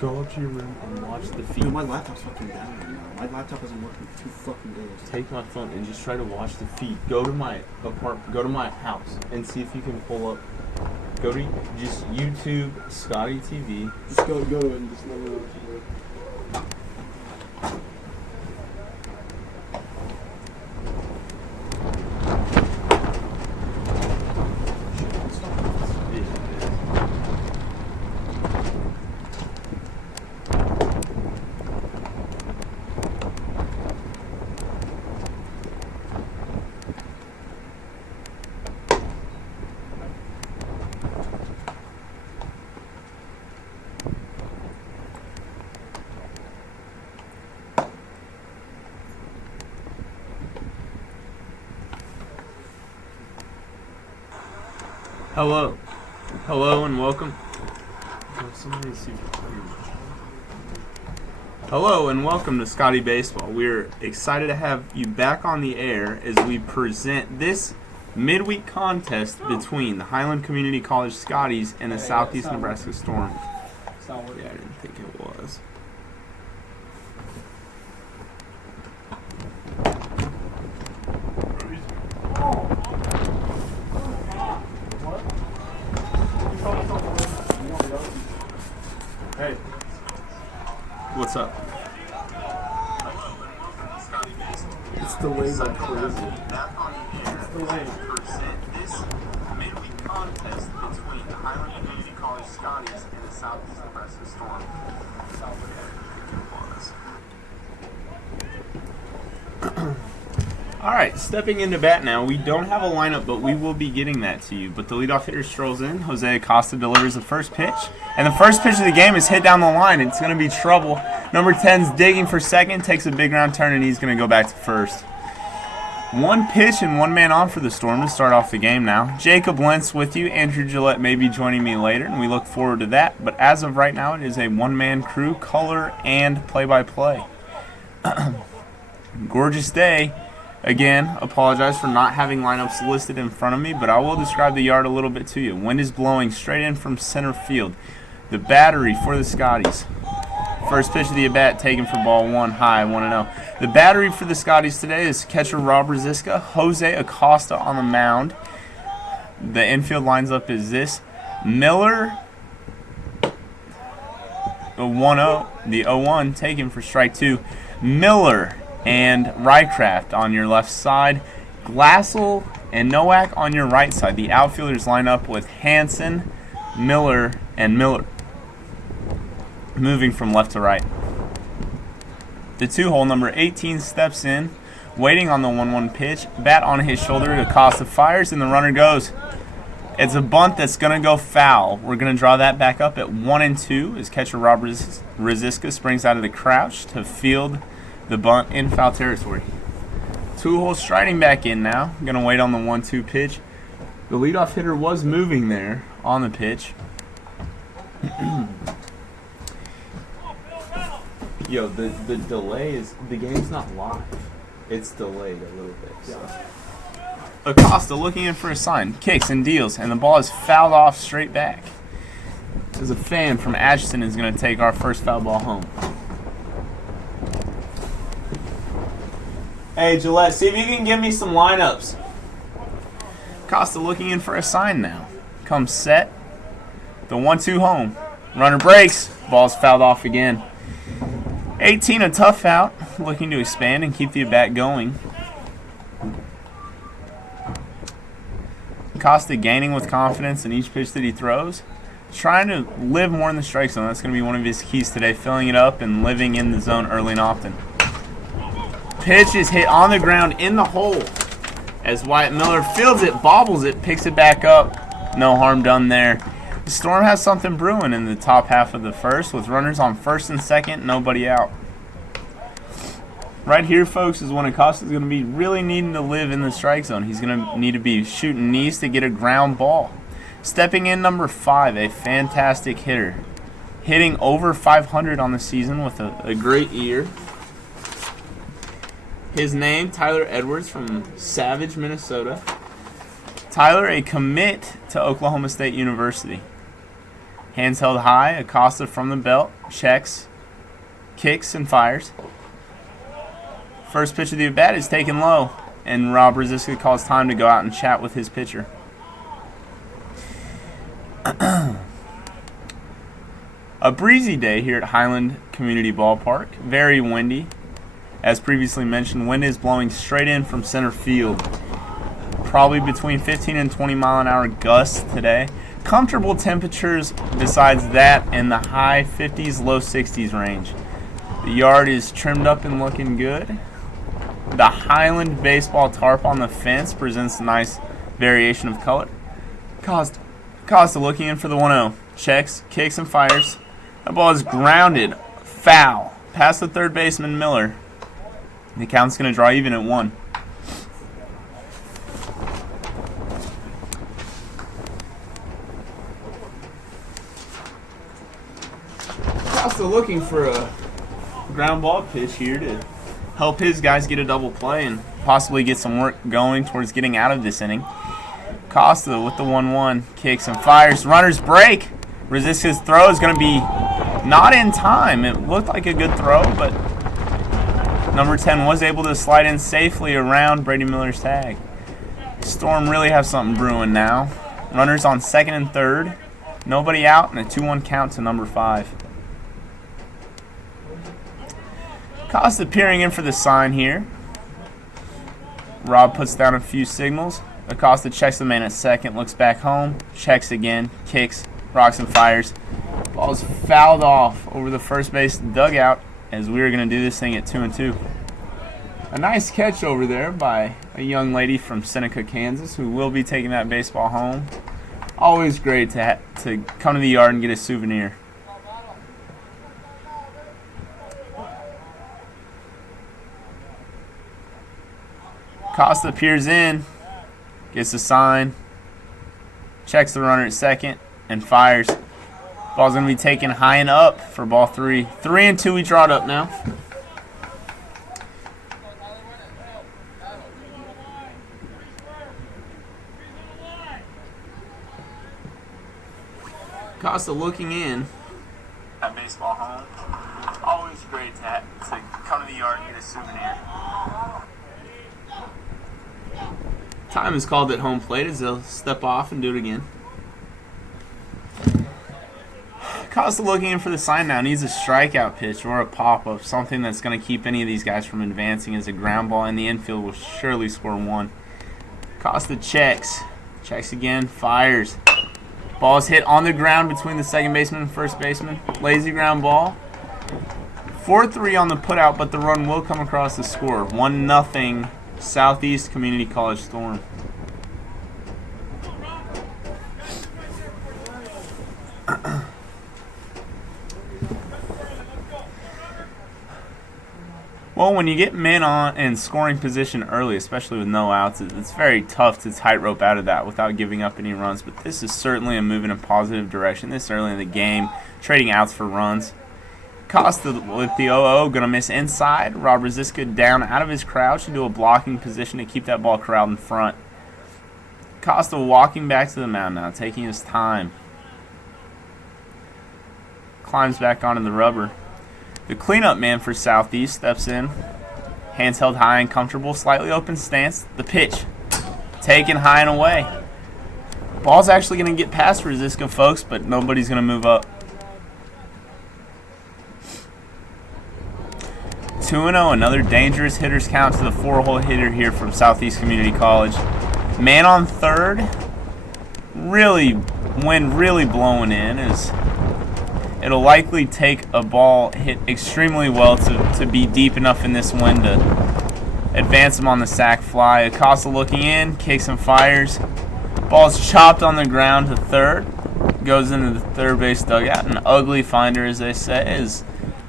Go up to your room and watch the feed. Dude, my laptop's fucking down right now. My laptop hasn't worked in 2 fucking days. Take my phone and just try to watch the feed. Go to my apartment, go to my house and see if you can pull up. Go to just YouTube Scottie TV. Just go to it and just let me know. Hello. Hello and welcome. Hello and welcome to Scottie Baseball. We're excited to have you back on the air as we present this midweek contest between the Highland Community College Scotties and the Southeast Nebraska Storm. Yeah, I didn't think it was. Hey, what's up? It's delayed like crazy. It's delayed. Present this midweek contest between the Highland Community College Scotties and the Southeast Nebraska Storm. All right, stepping into bat now. We don't have a lineup, but we will be getting that to you. But the leadoff hitter strolls in. Jose Acosta delivers the first pitch. And the first pitch of the game is hit down the line. It's going to be trouble. Number 10's digging for second, takes a big round turn, and he's going to go back to first. One pitch and one man on for the Storm to start off the game now. Jacob Lentz with you. Andrew Gillette may be joining me later, and we look forward to that. But as of right now, it is a one-man crew, color, and play-by-play. Gorgeous day. Again, apologize for not having lineups listed in front of me, but I will describe the yard a little bit to you. Wind is blowing straight in from center field. The battery for the Scotties. First pitch of the at-bat taken for ball one, high, 1-0. The battery for the Scotties today is catcher Rob Rosiska, Jose Acosta on the mound. The infield lines up is this. Miller, the 1-0, the 0-1 taken for strike two. Miller and Rycraft on your left side. Glassel and Nowak on your right side. The outfielders line up with Hansen, Miller, and Miller, moving from left to right. The two-hole, number 18, steps in, waiting on the 1-1 pitch. Bat on his shoulder, Acosta fires, and the runner goes. It's a bunt that's going to go foul. We're going to draw that back up at 1-2 as catcher Rob Rosiska springs out of the crouch to field the bunt in foul territory. Two-hole striding back in now. Going to wait on the 1-2 pitch. The leadoff hitter was moving there on the pitch. Yo, the delay is, the game's not live. It's delayed a little bit. So. Acosta looking in for a sign. Kicks and deals, and the ball is fouled off straight back. As a fan from Ashton is going to take our first foul ball home. Hey, Gillette, see if you can give me some lineups. Costa looking in for a sign now. Comes set. The 1-2 home. Runner breaks. Ball's fouled off again. 18, a tough out. Looking to expand and keep the at-bat going. Costa gaining with confidence in each pitch that he throws. Trying to live more in the strike zone. That's going to be one of his keys today. Filling it up and living in the zone early and often. Pitch is hit on the ground in the hole as Wyatt Miller fields it, bobbles it, picks it back up. No harm done there. The Storm has something brewing in the top half of the first with runners on first and second, nobody out. Right here, folks, is when Acosta's going to be really needing to live in the strike zone. He's going to need to be shooting knees to get a ground ball. Stepping in, number 5, a fantastic hitter. Hitting over 500 on the season with a great year. His name, Tyler Edwards from Savage, Minnesota. Tyler, a commit to Oklahoma State University. Hands held high. Acosta from the belt. Checks, kicks, and fires. First pitch of the at-bat is taken low, and Rob Rosiska calls time to go out and chat with his pitcher. A breezy day here at Highland Community Ballpark. Very windy. As previously mentioned, wind is blowing straight in from center field. Probably between 15 and 20 mile an hour gusts today. Comfortable temperatures besides that in the high 50s, low 60s range. The yard is trimmed up and looking good. The Highland baseball tarp on the fence presents a nice variation of color. Costa looking in for the 1-0. Checks, kicks, and fires. That ball is grounded. Foul. Past the third baseman, Miller. The count's going to draw even at 1. Costa looking for a ground ball pitch here to help his guys get a double play and possibly get some work going towards getting out of this inning. Costa with the 1-1, kicks and fires. Runners break. Rosiska's throw is going to be not in time. It looked like a good throw, but number 10 was able to slide in safely around Brady Miller's tag. Storm really have something brewing now. Runners on second and third. Nobody out, and a 2-1 count to number 5. Costa peering in for the sign here. Rob puts down a few signals. Acosta checks the man at second, looks back home, checks again, kicks, rocks and fires. Ball's fouled off over the first base dugout as we are going to do this thing at 2-2. A nice catch over there by a young lady from Seneca, Kansas, who will be taking that baseball home. Always great to come to the yard and get a souvenir. Costa peers in, gets the sign, checks the runner at second, and fires. Ball's going to be taken high and up for ball 3. 3-2, we draw it up now. Costa looking in at baseball home. Always great to come to the yard and get a souvenir. Time is called at home plate as they'll step off and do it again. Costa looking in for the sign now. Needs a strikeout pitch or a pop-up, something that's going to keep any of these guys from advancing, as a ground ball in the infield will surely score 1. Costa checks again, fires. Ball is hit on the ground between the second baseman and first baseman. Lazy ground ball. 4-3 on the putout, but the run will come across the score. 1-0 Southeast Community College Storm. Well, when you get men on in scoring position early, especially with no outs, it's very tough to tightrope out of that without giving up any runs. But this is certainly a move in a positive direction this early in the game, trading outs for runs. Costa with the 0-0, going to miss inside. Rob Rosiska down out of his crouch into a blocking position to keep that ball corralled in front. Costa walking back to the mound now, taking his time. Climbs back onto the rubber. The cleanup man for Southeast steps in. Hands held high and comfortable, slightly open stance. The pitch, taken high and away. Ball's actually going to get past Rosiska, folks, but nobody's going to move up. 2-0, another dangerous hitter's count to the 4-hole hitter here from Southeast Community College. Man on third. Wind really blowing in, as it'll likely take a ball hit extremely well to be deep enough in this wind to advance him on the sac fly. Acosta looking in, kicks and fires. Ball's chopped on the ground to third. Goes into the third base dugout. An ugly finder, as they say, as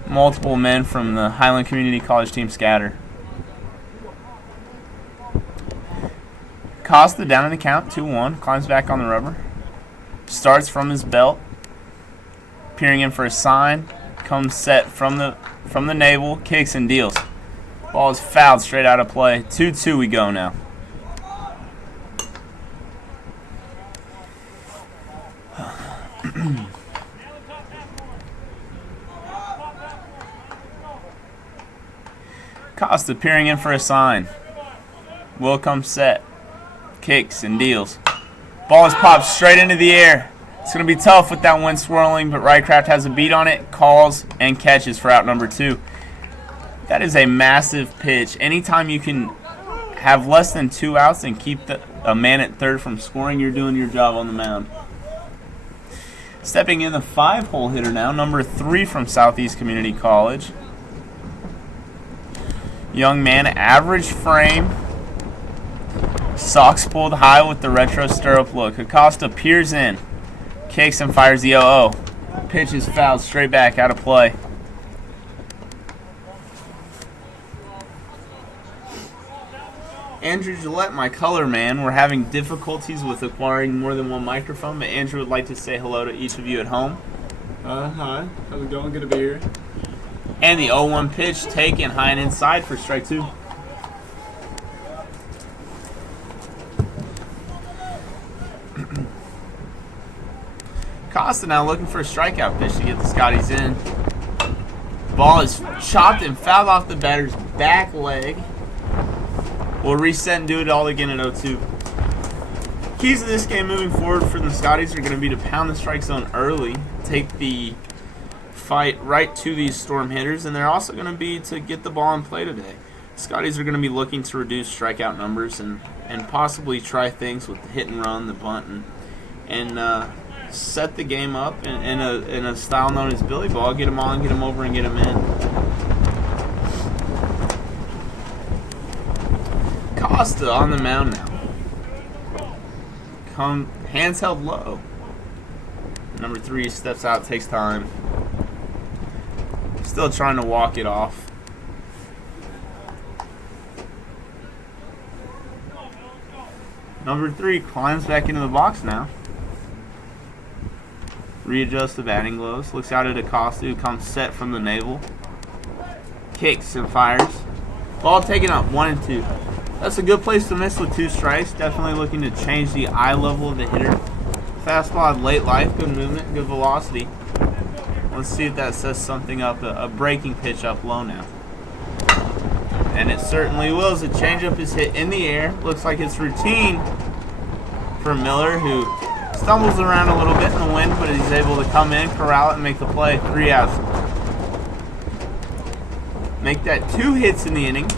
multiple men from the Highland Community College team scatter. Costa down in the count, 2-1. Climbs back on the rubber. Starts from his belt. Peering in for a sign. Comes set from the navel. Kicks and deals. Ball is fouled straight out of play. 2-2 we go now. Costa peering in for a sign. Will comes set. Kicks and deals. Ball is popped straight into the air. It's going to be tough with that wind swirling, but Rycraft has a beat on it, calls, and catches for out number 2. That is a massive pitch. Anytime you can have less than 2 outs and keep a man at third from scoring, you're doing your job on the mound. Stepping in the 5-hole hitter now, number 3 from Southeast Community College. Young man, average frame. Socks pulled high with the retro stirrup look. Acosta peers in. Kicks and fires the 0-0. Pitch is fouled straight back out of play. Andrew Gillette, my color man. We're having difficulties with acquiring more than one microphone, but Andrew would like to say hello to each of you at home. Hi. How's it going? Good to be here. And the 0-1 pitch taken high and inside for strike 2. Costa now looking for a strikeout pitch to get the Scotties in. Ball is chopped and fouled off the batter's back leg. We'll reset and do it all again at 0-2. Keys to this game moving forward for the Scotties are going to be to pound the strike zone early, take the fight right to these storm hitters, and they're also going to be to get the ball in play today. Scotties are going to be looking to reduce strikeout numbers and possibly try things with the hit and run, the bunt, and set the game up in a style known as Billy Ball. Get them on, get them over, and get them in. Costa on the mound now. Hands held low. Number 3 steps out, takes time. Still trying to walk it off. Number 3 climbs back into the box now. Readjusts the batting gloves. Looks out at Acosta, who comes set from the navel. Kicks and fires. Ball taken up, 1-2. That's a good place to miss with 2 strikes. Definitely looking to change the eye level of the hitter. Fastball had late life, good movement, good velocity. Let's see if that sets something up, a breaking pitch up low now. And it certainly will, as the changeup is hit in the air. Looks like it's routine for Miller, who stumbles around a little bit in the wind, but he's able to come in, corral it, and make the play. 3 outs. Make that 2 hits in the inning.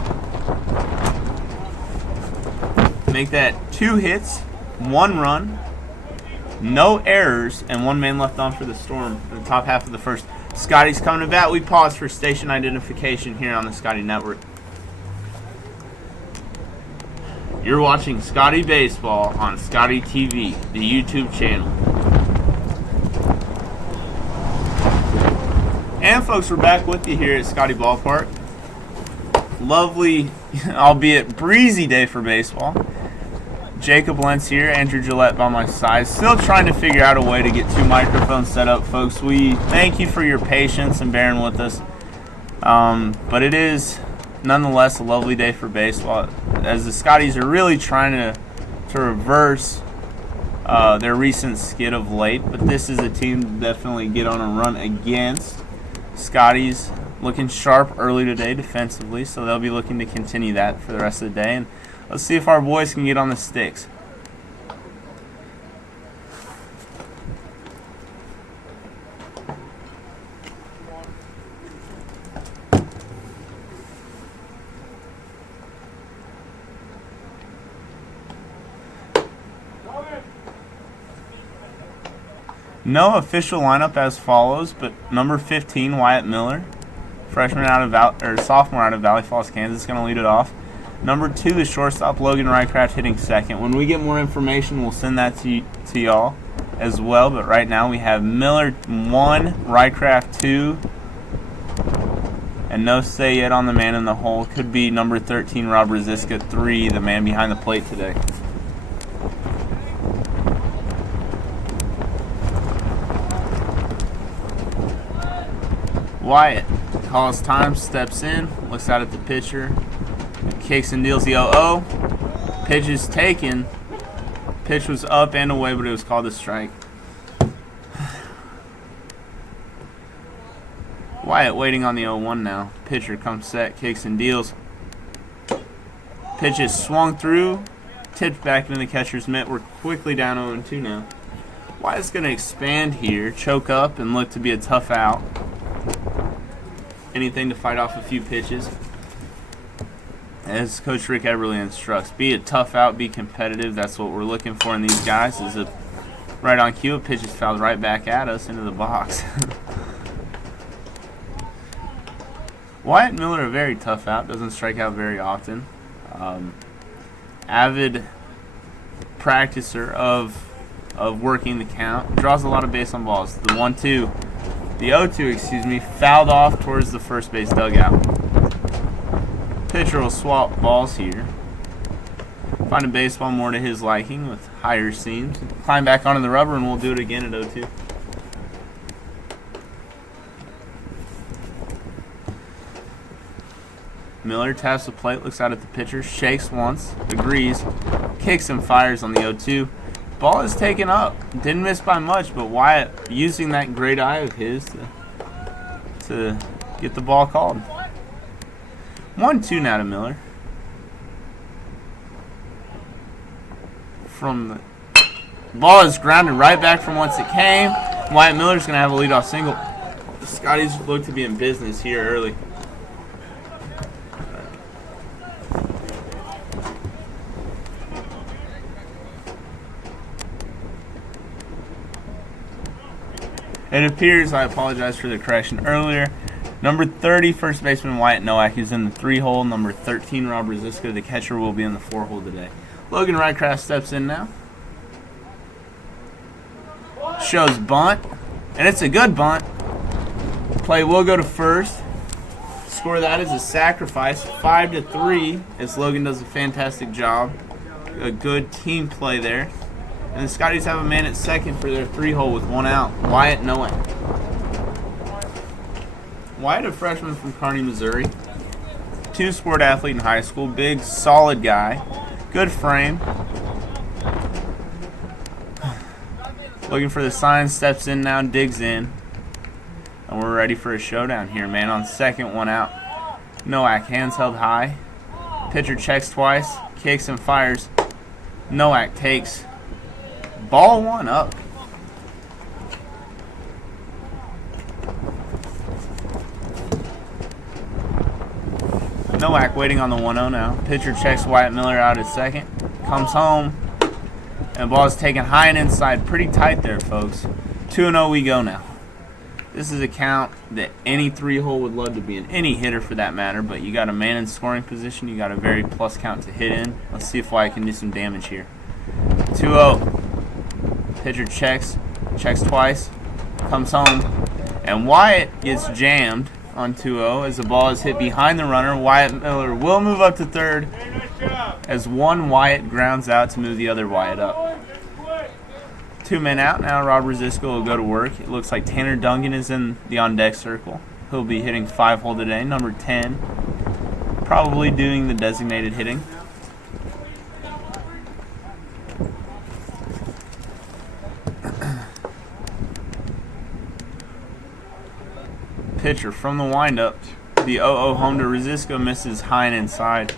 Make that 2 hits, 1 run, no errors, and 1 man left on for the Storm in the top half of the first. Scotty's coming to bat. We pause for station identification here on the Scotty Network. You're watching Scotty Baseball on Scotty TV, the YouTube channel. And folks, we're back with you here at Scotty Ballpark. Lovely, albeit breezy day for baseball. Jacob Lentz here, Andrew Gillette by my side. Still trying to figure out a way to get 2 microphones set up, folks. We thank you for your patience and bearing with us. But it is nonetheless a lovely day for baseball, as the Scotties are really trying to reverse their recent skid of late. But this is a team to definitely get on a run against. Scotties looking sharp early today defensively, so they'll be looking to continue that for the rest of the day. And let's see if our boys can get on the sticks. No official lineup as follows, but number 15, Wyatt Miller, freshman sophomore out of Valley Falls, Kansas, is going to lead it off. Number 2, the shortstop, Logan Rycraft, hitting second. When we get more information, we'll send that to y'all as well. But right now we have Miller 1, Rycraft 2, and no say yet on the man in the hole. Could be number 13, Rob Rosiska 3, the man behind the plate today. Wyatt calls time, steps in, looks out at the pitcher, kicks and deals the 0-0. Pitch is taken. Pitch was up and away, but it was called a strike. Wyatt waiting on the 0-1 now. Pitcher comes set, kicks and deals. Pitch is swung through, tipped back into the catcher's mitt. We're quickly down 0-2 now. Wyatt's going to expand here, choke up, and look to be a tough out. Anything to fight off a few pitches. As Coach Rick Eberly instructs, be a tough out, be competitive. That's what we're looking for in these guys. Is a right on cue, a pitch is fouled right back at us into the box. Wyatt Miller, a very tough out, doesn't strike out very often. Avid practicer of working the count. Draws a lot of base on balls. The 1-2, the 0-2, excuse me, fouled off towards the first base dugout. Pitcher will swap balls here. Find a baseball more to his liking with higher seams. Climb back onto the rubber and we'll do it again at 0-2. Miller taps the plate, looks out at the pitcher, shakes once, agrees, kicks and fires on the 0-2. Ball is taken up. Didn't miss by much, but Wyatt using that great eye of his to get the ball called. 1-2 now to Miller. From the ball is grounded right back from whence it came. Wyatt Miller's going to have a leadoff single. The Scotties look to be in business here early. It appears, I apologize for the correction earlier, number 30, first baseman Wyatt Nowak is in the 3-hole. Number 13, Rob Rosiska, the catcher, will be in the 4-hole today. Logan Rycraft steps in now. Shows bunt, and it's a good bunt. Play will go to first. Score that is a sacrifice, 5-3, as Logan does a fantastic job. A good team play there. And the Scotties have a man at second for their 3-hole with 1 out. Wyatt Nowak. Wyatt, a freshman from Kearney, Missouri. 2-sport athlete in high school. Big, solid guy. Good frame. Looking for the sign. Steps in now. Digs in. And we're ready for a showdown here. Man on second. 1 out. Nowak, hands held high. Pitcher checks twice. Kicks and fires. Nowak takes. Ball 1 up. Nowak waiting on the 1-0 now. Pitcher checks Wyatt Miller out at second. Comes home. And ball is taken high and inside. Pretty tight there, folks. 2-0 we go now. This is a count that any 3-hole would love to be in. Any hitter for that matter. But you got a man in scoring position. You got a very plus count to hit in. Let's see if Wyatt can do some damage here. 2-0. Pitcher checks twice, comes home, and Wyatt gets jammed on 2-0 as the ball is hit behind the runner. Wyatt Miller will move up to third as one Wyatt grounds out to move the other Wyatt up. 2 men out now. Rob Rosiska will go to work. It looks like Tanner Duncan is in the on-deck circle. He'll be hitting 5-hole today. Number 10, probably doing the designated hitting. Pitcher from the windup. The 0-0 home to Rosiska, misses high and inside.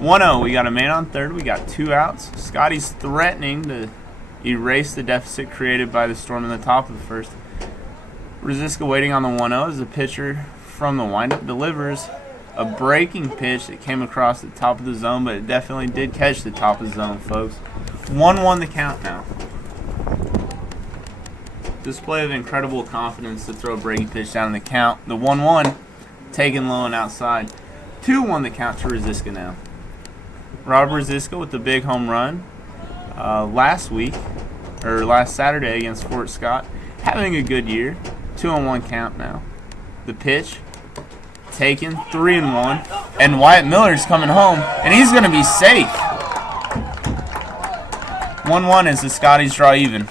1-0. We got a man on third. We got 2 outs. Scottie's threatening to erase the deficit created by the Storm in the top of the first. Rosiska waiting on the 1-0 as the pitcher from the windup delivers a breaking pitch that came across the top of the zone, but it definitely did catch the top of the zone, folks. 1-1 the count now. Display of incredible confidence to throw a breaking pitch down in the count. The 1-1 taken low and outside. 2-1 the count to Rosiska now. Rob Rosiska with the big home run last Saturday against Fort Scott. Having a good year. 2-1 count now. The pitch taken, 3-1, and Wyatt Miller's coming home, and he's going to be safe. 1-1 as the Scotties draw even.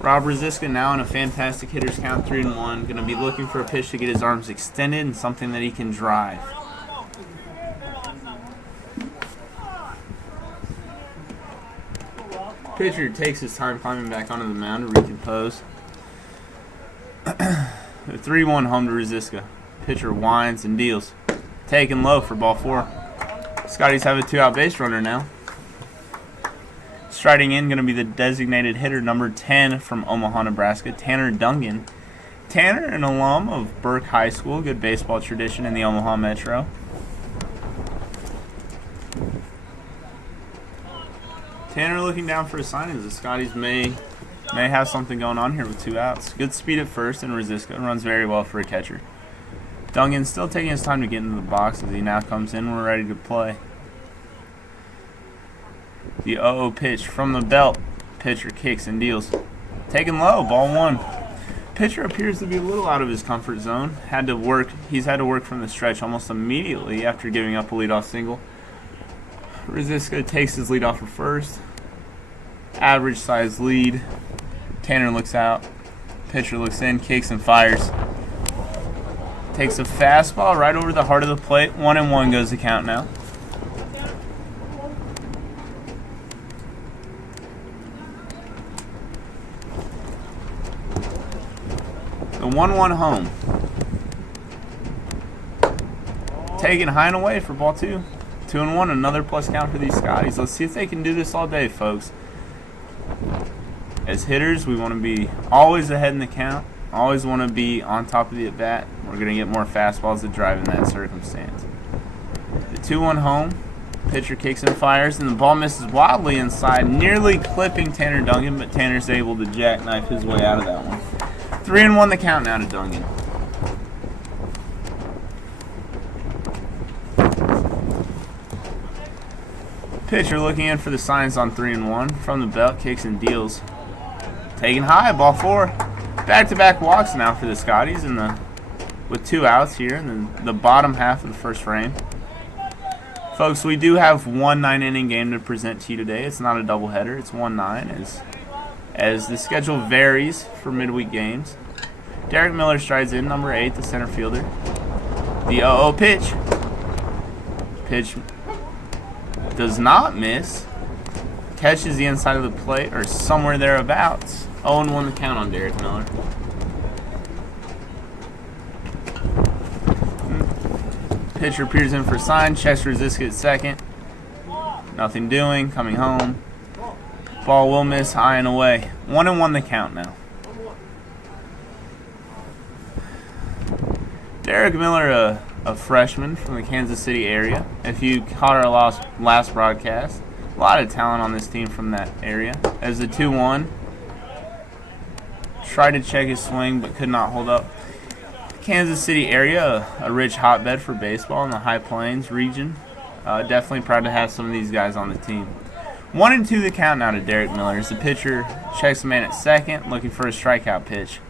Rob Rosiska now in a fantastic hitter's count, 3-1. Going to be looking for a pitch to get his arms extended and something that he can drive. Pitcher takes his time climbing back onto the mound to recompose. 3-1 home to Rosiska. Pitcher winds and deals. Taken low for ball 4. Scotties have a 2-out base runner now. Striding in, going to be the designated hitter, number 10 from Omaha, Nebraska, Tanner Dungan. Tanner, an alum of Burke High School, good baseball tradition in the Omaha Metro. Tanner looking down for a sign as the Scotties may have something going on here with 2 outs. Good speed at first, and Rosiska runs very well for a catcher. Dungan still taking his time to get into the box as he now comes in. We're ready to play. The 0-0 pitch from the belt. Pitcher kicks and deals. Taken low, ball 1. Pitcher appears to be a little out of his comfort zone. He's had to work from the stretch almost immediately after giving up a leadoff single. Rosiska takes his lead off for first. Average size lead. Tanner looks out. Pitcher looks in, kicks and fires. Takes a fastball right over the heart of the plate. 1-1 goes the count now. The 1-1 home. Taken high and away for ball 2. 2-1, another plus count for these Scotties. Let's see if they can do this all day, folks. As hitters, we want to be always ahead in the count. Always want to be on top of the at-bat. We're going to get more fastballs to drive in that circumstance. The 2-1 home. Pitcher kicks and fires, and the ball misses wildly inside, nearly clipping Tanner Dungan, but Tanner's able to jackknife his way out of that one. 3-1 the count now to Dungan. Pitcher looking in for the signs on 3-1. From the belt, kicks and deals. Taken high, ball 4. Back-to-back walks now for the Scotties with 2 outs here in the bottom half of the first frame. Folks, we do have one 9-inning game to present to you today. It's not a doubleheader. It's 1-9 as the schedule varies for midweek games. Derek Miller strides in, number 8, the center fielder. The 0-0 pitch. Pitch does not miss. Catches the inside of the plate or somewhere thereabouts. 0-1 the count on Derek Miller. Pitcher appears in for sign. Checks Rosiska at second. Nothing doing. Coming home. Ball will miss high and away. 1-1 the count now. Derek Miller, a freshman from the Kansas City area. If you caught our last broadcast, a lot of talent on this team from that area. As the 2-1, tried to check his swing but could not hold up. Kansas City area, a rich hotbed for baseball in the High Plains region. Definitely proud to have some of these guys on the team. 1-2 the count now to Derek Miller as the pitcher checks the man at second, looking for a strikeout pitch.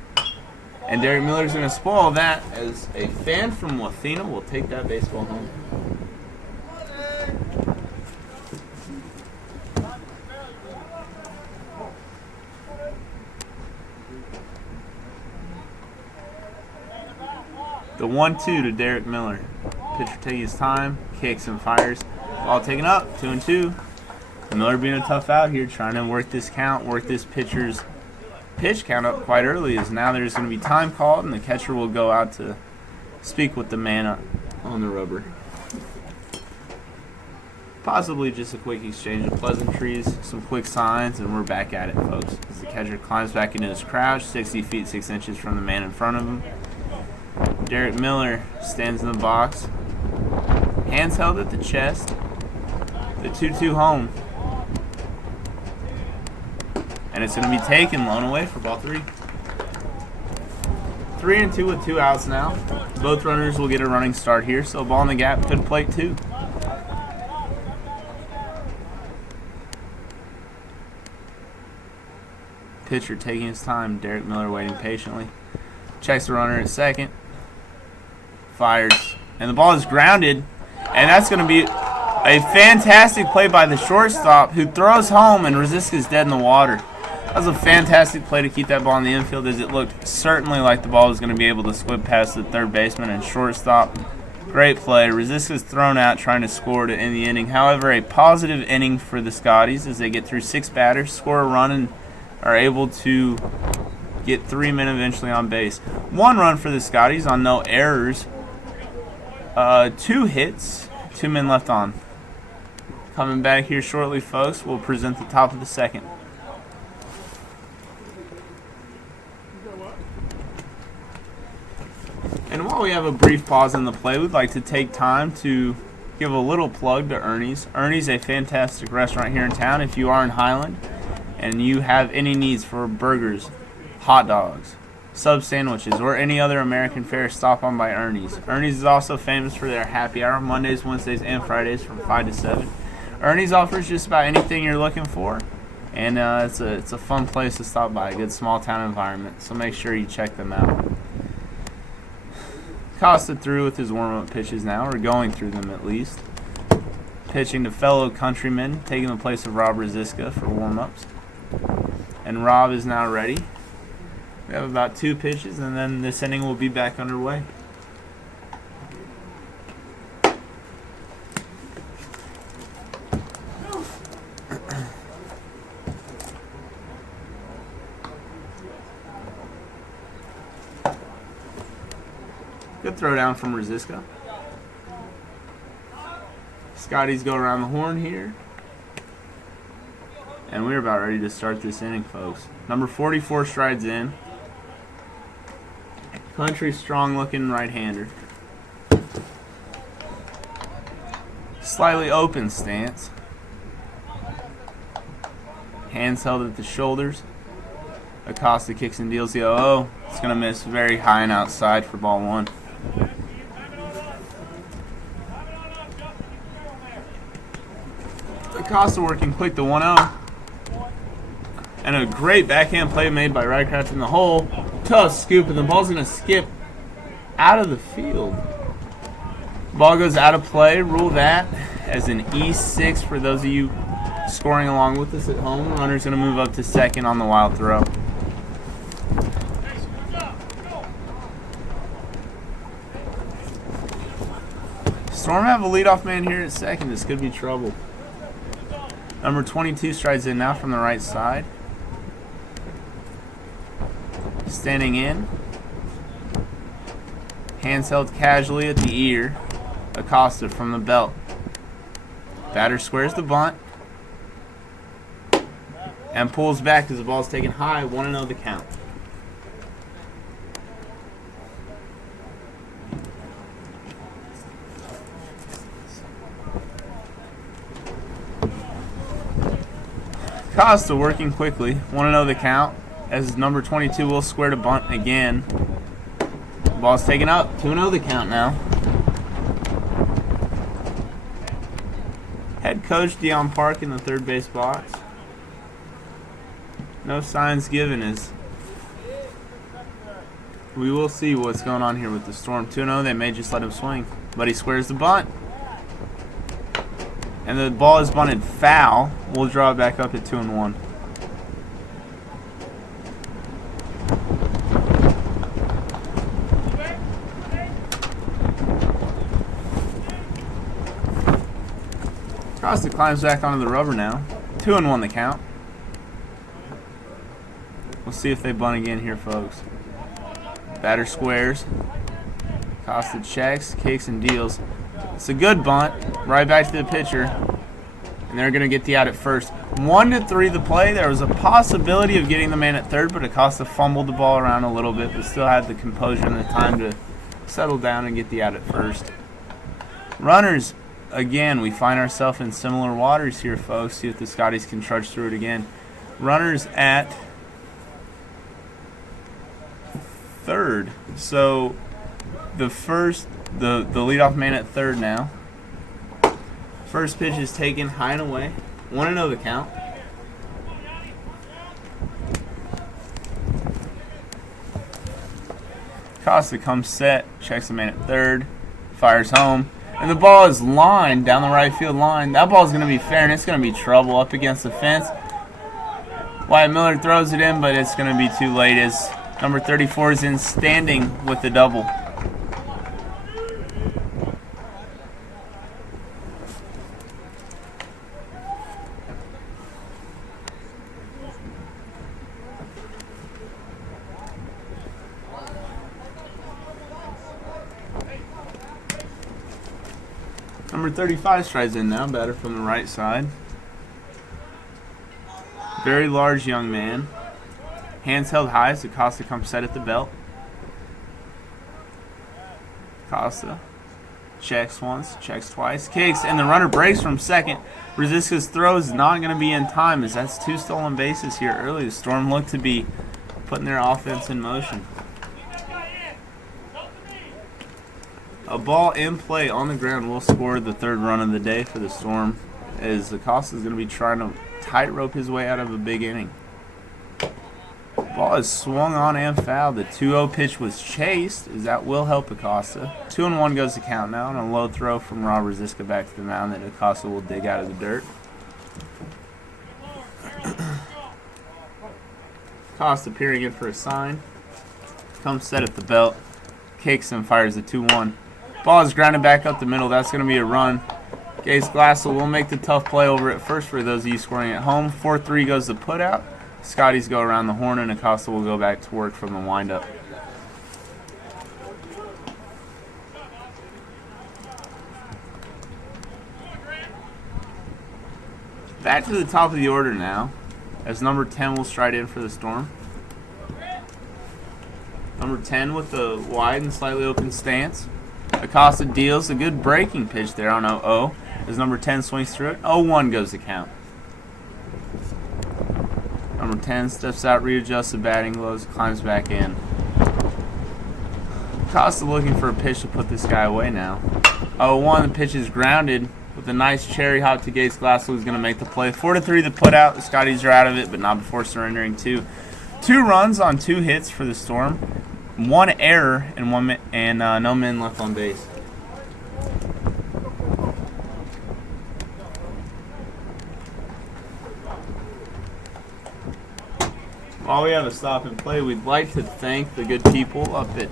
And Derek Miller's going to spoil that as a fan from Wathena will take that baseball home. The 1-2 to Derek Miller. Pitcher taking his time, kicks and fires. Ball taken up, 2-2. Miller being a tough out here, trying to work this count, work this pitcher's pitch count up quite early, as now there's going to be time called and the catcher will go out to speak with the man on the rubber. Possibly just a quick exchange of pleasantries, some quick signs, and we're back at it, folks. As the catcher climbs back into his crouch, 60 feet 6 inches from the man in front of him. Derek Miller stands in the box, hands held at the chest. The 2-2 home. And it's going to be taken, blown away for ball 3. 3-2 with 2 outs now. Both runners will get a running start here, so ball in the gap could plate 2. Pitcher taking his time. Derek Miller waiting patiently. Checks the runner at second. Fires. And the ball is grounded. And that's going to be a fantastic play by the shortstop who throws home, and Rosiska's dead in the water. That was a fantastic play to keep that ball in the infield, as it looked certainly like the ball was going to be able to squib past the third baseman and shortstop. Great play. Rosiska's thrown out trying to score to end the inning. However, a positive inning for the Scotties as they get through 6 batters, score a run, and are able to get 3 men eventually on base. 1 run for the Scotties on no errors. 2 hits, 2 men left on. Coming back here shortly, folks. We'll present the top of the second. And while we have a brief pause in the play, we'd like to take time to give a little plug to Ernie's. Ernie's a fantastic restaurant here in town. If you are in Highland and you have any needs for burgers, hot dogs, sub sandwiches, or any other American fare, stop on by Ernie's. Ernie's is also famous for their happy hour Mondays, Wednesdays, and Fridays from 5 to 7. Ernie's offers just about anything you're looking for, and it's a fun place to stop by, a good small town environment, so make sure you check them out. Costa through with his warm-up pitches now, or going through them at least. Pitching to fellow countrymen, taking the place of Rob Rosiska for warm-ups. And Rob is now ready. We have about 2 pitches, and then this inning will be back underway. Good throw down from Rosiska. Scotty's go around the horn here. And we're about ready to start this inning, folks. Number 44 strides in. Country strong looking right-hander. Slightly open stance. Hands held at the shoulders. Acosta kicks and deals the 0-0. It's going to miss very high and outside for ball 1. Acosta working quick to 1-0. And a great backhand play made by Rycraft in the hole. Tough scoop, and the ball's going to skip out of the field. Ball goes out of play. Rule that as an E6 for those of you scoring along with us at home. Runner's going to move up to second on the wild throw. Storm have a leadoff man here at second. This could be trouble. Number 22 strides in now from the right side. Standing in. Hands held casually at the ear. Acosta from the belt. Batter squares the bunt. And pulls back as the ball's taken high. 1-0 the count. Costa working quickly. 1-0 the count as number 22 will square to bunt again. Ball's taken up. 2-0 the count now. Head coach Dion Park in the third base box. No signs given as we will see what's going on here with the Storm. 2-0, they may just let him swing. But he squares the bunt. And the ball is bunted foul. We'll draw it back up at 2-1. Costa climbs back onto the rubber now. 2-1 the count. We'll see if they bunt again here, folks. Batter squares. Costa checks, kicks, and deals. It's a good bunt. Right back to the pitcher. And they're going to get the out at first. 1-3 the play. There was a possibility of getting the man at third, but Acosta fumbled the ball around a little bit, but still had the composure and the time to settle down and get the out at first. Runners, again, we find ourselves in similar waters here, folks. See if the Scotties can trudge through it again. Runners at third. So the leadoff man at third now. First pitch is taken high and away. 1-0 the count. Costa comes set, checks the man at third, fires home, and the ball is lined down the right field line. That ball is going to be fair, and it's going to be trouble up against the fence. Wyatt Miller throws it in, but it's going to be too late as number 34 is in standing with the double. Number 35 strides in now, batter from the right side. Very large young man. Hands held high as Acosta comes set at the belt. Acosta checks once, checks twice, kicks, and the runner breaks from second. Rosiska's throw is not going to be in time as that's 2 stolen bases here early. The Storm look to be putting their offense in motion. A ball in play on the ground will score the 3rd run of the day for the Storm as Acosta is going to be trying to tightrope his way out of a big inning. Ball is swung on and fouled. The 2-0 pitch was chased as that will help Acosta. 2-1 goes the count now, and a low throw from Rob Rosiska back to the mound that Acosta will dig out of the dirt. Acosta peering in for a sign. Comes set at the belt. Kicks and fires the 2-1. Ball is grounded back up the middle. That's going to be a run. Gase Glassell will make the tough play over at first for those of you scoring at home. 4-3 goes the putout. Scotties go around the horn, and Acosta will go back to work from the windup. Back to the top of the order now, as number 10 will stride in for the Storm. Number 10 with the wide and slightly open stance. Acosta deals a good breaking pitch there on 0-0 as number 10 swings through it. 0-1 goes the count. Number 10 steps out, readjusts the batting gloves, climbs back in. Acosta looking for a pitch to put this guy away now. 0-1, the pitch is grounded with a nice cherry hop to Gase Glassell, who's going to make the play. 4-3 the put out. The Scotties are out of it, but not before surrendering 2. 2 runs on 2 hits for the Storm. 1 error and no men left on base. While we have a stop and play, we'd like to thank the good people up at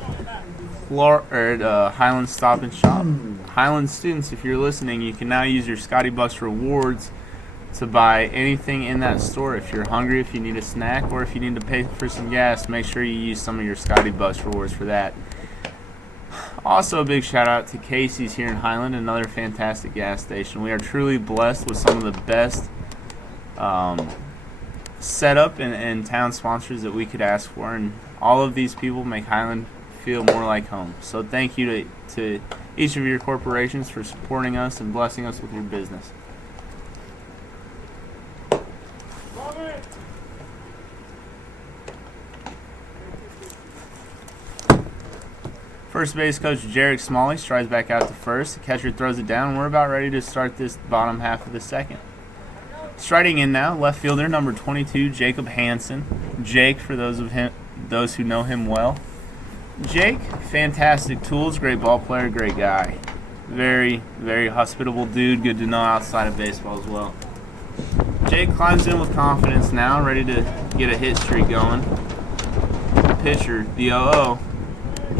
Highland Stop and Shop. Highland students, if you're listening, you can now use your Scottie Bucks rewards to buy anything in that store. If you're hungry, if you need a snack, or if you need to pay for some gas, make sure you use some of your Scottie Bucks rewards for that. Also, a big shout out to Casey's here in Highland, another fantastic gas station. We are truly blessed with some of the best setup and town sponsors that we could ask for, and all of these people make Highland feel more like home. So thank you to each of your corporations for supporting us and blessing us with your business. First base coach Jarek Smalley strides back out to first. The catcher throws it down, and we're about ready to start this bottom half of the second. Striding in now, left fielder number 22, Jacob Hansen. Jake, for those who know him well. Jake, fantastic tools, great ball player, great guy. Very, very hospitable dude, good to know outside of baseball as well. Jake climbs in with confidence now, ready to get a hit streak going. Pitcher, the 0-0.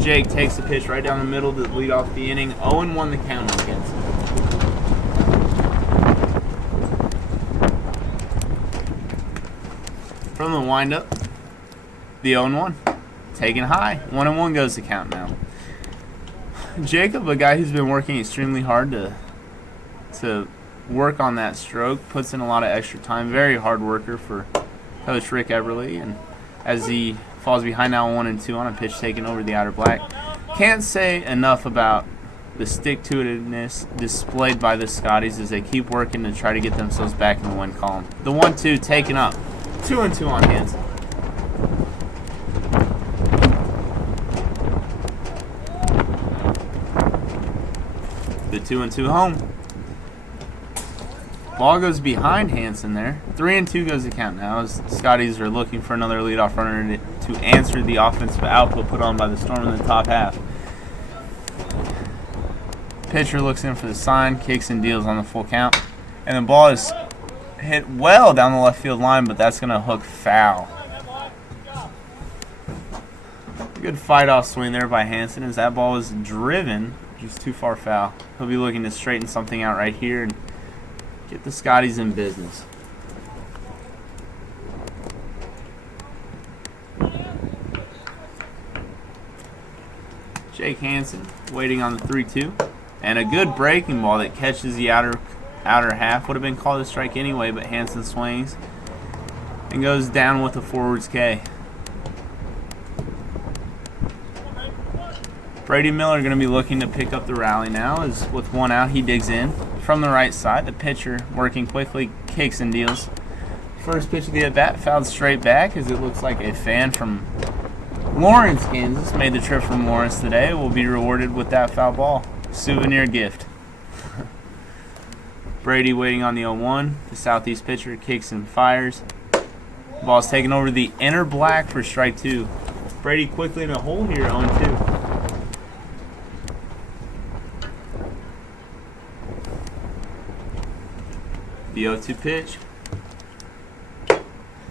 Jake takes the pitch right down the middle to lead off the inning. 0-1 the count against him. From the windup, the 0-1. Taken high. 1-1 goes the count now. Jacob, a guy who's been working extremely hard to work on that stroke, puts in a lot of extra time. Very hard worker for Coach Rick Eberly, and as he falls behind now 1-2 on a pitch taken over the outer black. Can't say enough about the stick-to-itiveness displayed by the Scotties as they keep working to try to get themselves back in the win column. The 1-2 taken up. 2-2 on Hansen. The 2-2 home. Ball goes behind Hansen there. 3-2 goes the count now as Scotties are looking for another leadoff runner to answer the offensive output put on by the Storm in the top half. Pitcher looks in for the sign, kicks and deals on the full count. And the ball is hit well down the left field line, but that's going to hook foul. Good fight-off swing there by Hansen as that ball was driven just too far foul. He'll be looking to straighten something out right here and get the Scotties in business. Jake Hansen waiting on the 3-2. And a good breaking ball that catches the outer half. Would have been called a strike anyway, but Hansen swings and goes down with a forwards K. Brady Miller going to be looking to pick up the rally now. As with one out, he digs in from the right side. The pitcher working quickly, kicks and deals. First pitch of the at-bat fouled straight back, as it looks like a fan from Lawrence, Kansas, made the trip from Lawrence today. Will be rewarded with that foul ball. Souvenir gift. Brady waiting on the 0-1. The Southeast pitcher kicks and fires. Ball's taken over the inner black for strike 2. Brady quickly in a hole here, 0-2. The 0-2 pitch.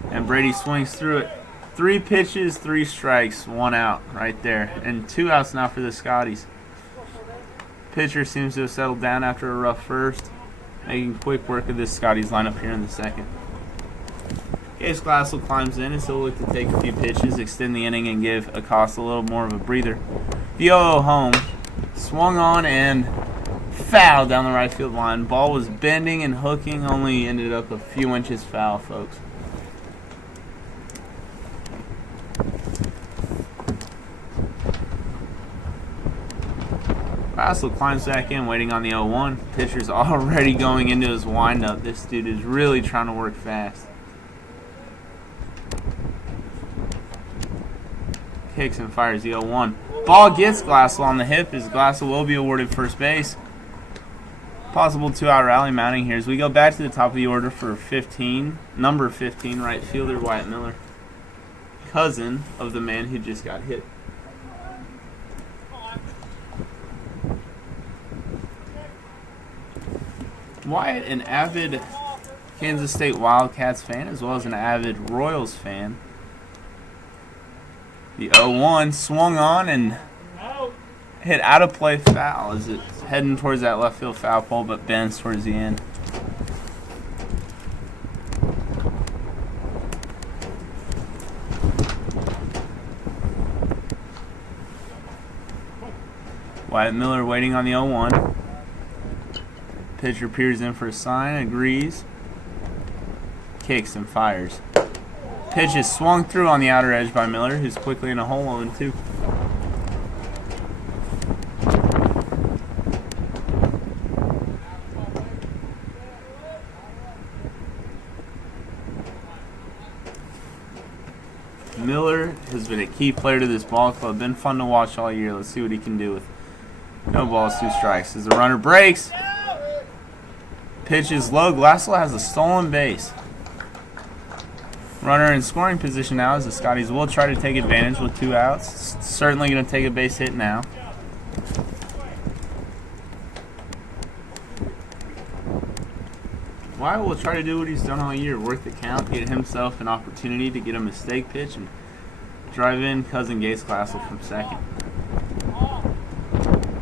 And Brady swings through it. 3 pitches, 3 strikes, 1 out right there. And 2 outs now for the Scotties. Pitcher seems to have settled down after a rough first, making quick work of this Scotties lineup here in the second. Case Glassell climbs in, and he'll look to take a few pitches, extend the inning, and give Acosta a little more of a breather. The 0-0 home. Swung on and foul down the right field line. Ball was bending and hooking, only ended up a few inches foul, folks. Glassell climbs back in, waiting on the 0-1. Pitcher's already going into his windup. This dude is really trying to work fast. Kicks and fires the 0-1. Ball gets Glassell on the hip, as Glassell will be awarded first base. Possible 2-out rally mounting here as we go back to the top of the order for 15, number 15, right fielder Wyatt Miller, cousin of the man who just got hit. Wyatt, an avid Kansas State Wildcats fan, as well as an avid Royals fan. The 0-1 swung on and hit out of play foul as it's heading towards that left field foul pole, but bends towards the end. Wyatt Miller waiting on the 0-1. Pitcher peers in for a sign, agrees, kicks and fires. Pitch is swung through on the outer edge by Miller, who's quickly in a hole 0-2. Miller has been a key player to this ball club. Been fun to watch all year. Let's see what he can do with no balls, 2 strikes. As the runner breaks, pitch is low. Glassell has a stolen base. Runner in scoring position now as the Scotties will try to take advantage with 2 outs. Certainly going to take a base hit now. Wyatt will try to do what he's done all year, work the count, get himself an opportunity to get a mistake pitch, and drive in cousin Gates Glassell from second.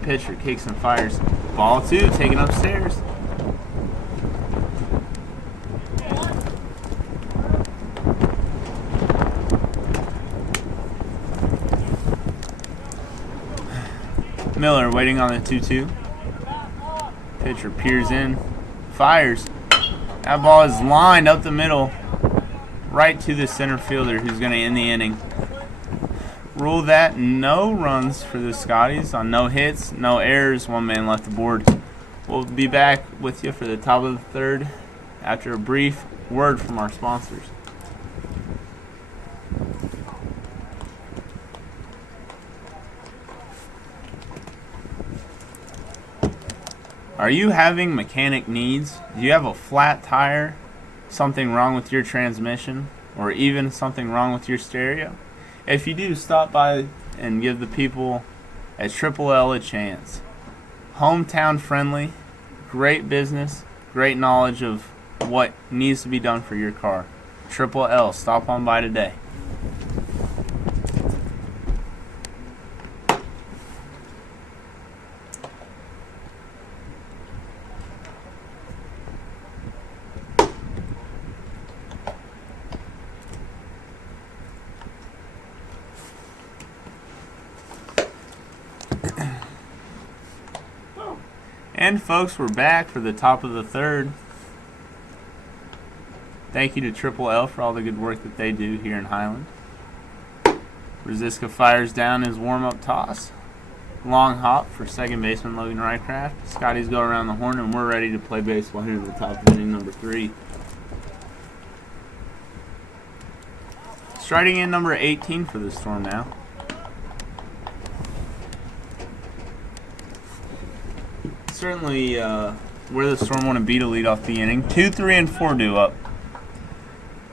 Pitcher kicks and fires. Ball 2, taken upstairs. Miller waiting on the 2-2. Pitcher peers in, fires. That ball is lined up the middle, right to the center fielder, who's going to end the inning. Rule that no runs for the Scotties on no hits, no errors, 1 man left aboard. We'll be back with you for the top of the third after a brief word from our sponsors. Are you having mechanic needs? Do you have a flat tire, something wrong with your transmission, or even something wrong with your stereo? If you do, stop by and give the people at Triple L a chance. Hometown friendly, great business, great knowledge of what needs to be done for your car. Triple L, stop on by today. And folks, we're back for the top of the third. Thank you to Triple L for all the good work that they do here in Highland. Rosiska fires down his warm-up toss. Long hop for second baseman Logan Rycraft. Scotty's go around the horn, and we're ready to play baseball here in the top of inning number 3. Striding in number 18 for the Storm now. Certainly where the Storm want to be to lead off the inning. 2, 3, and 4 due up.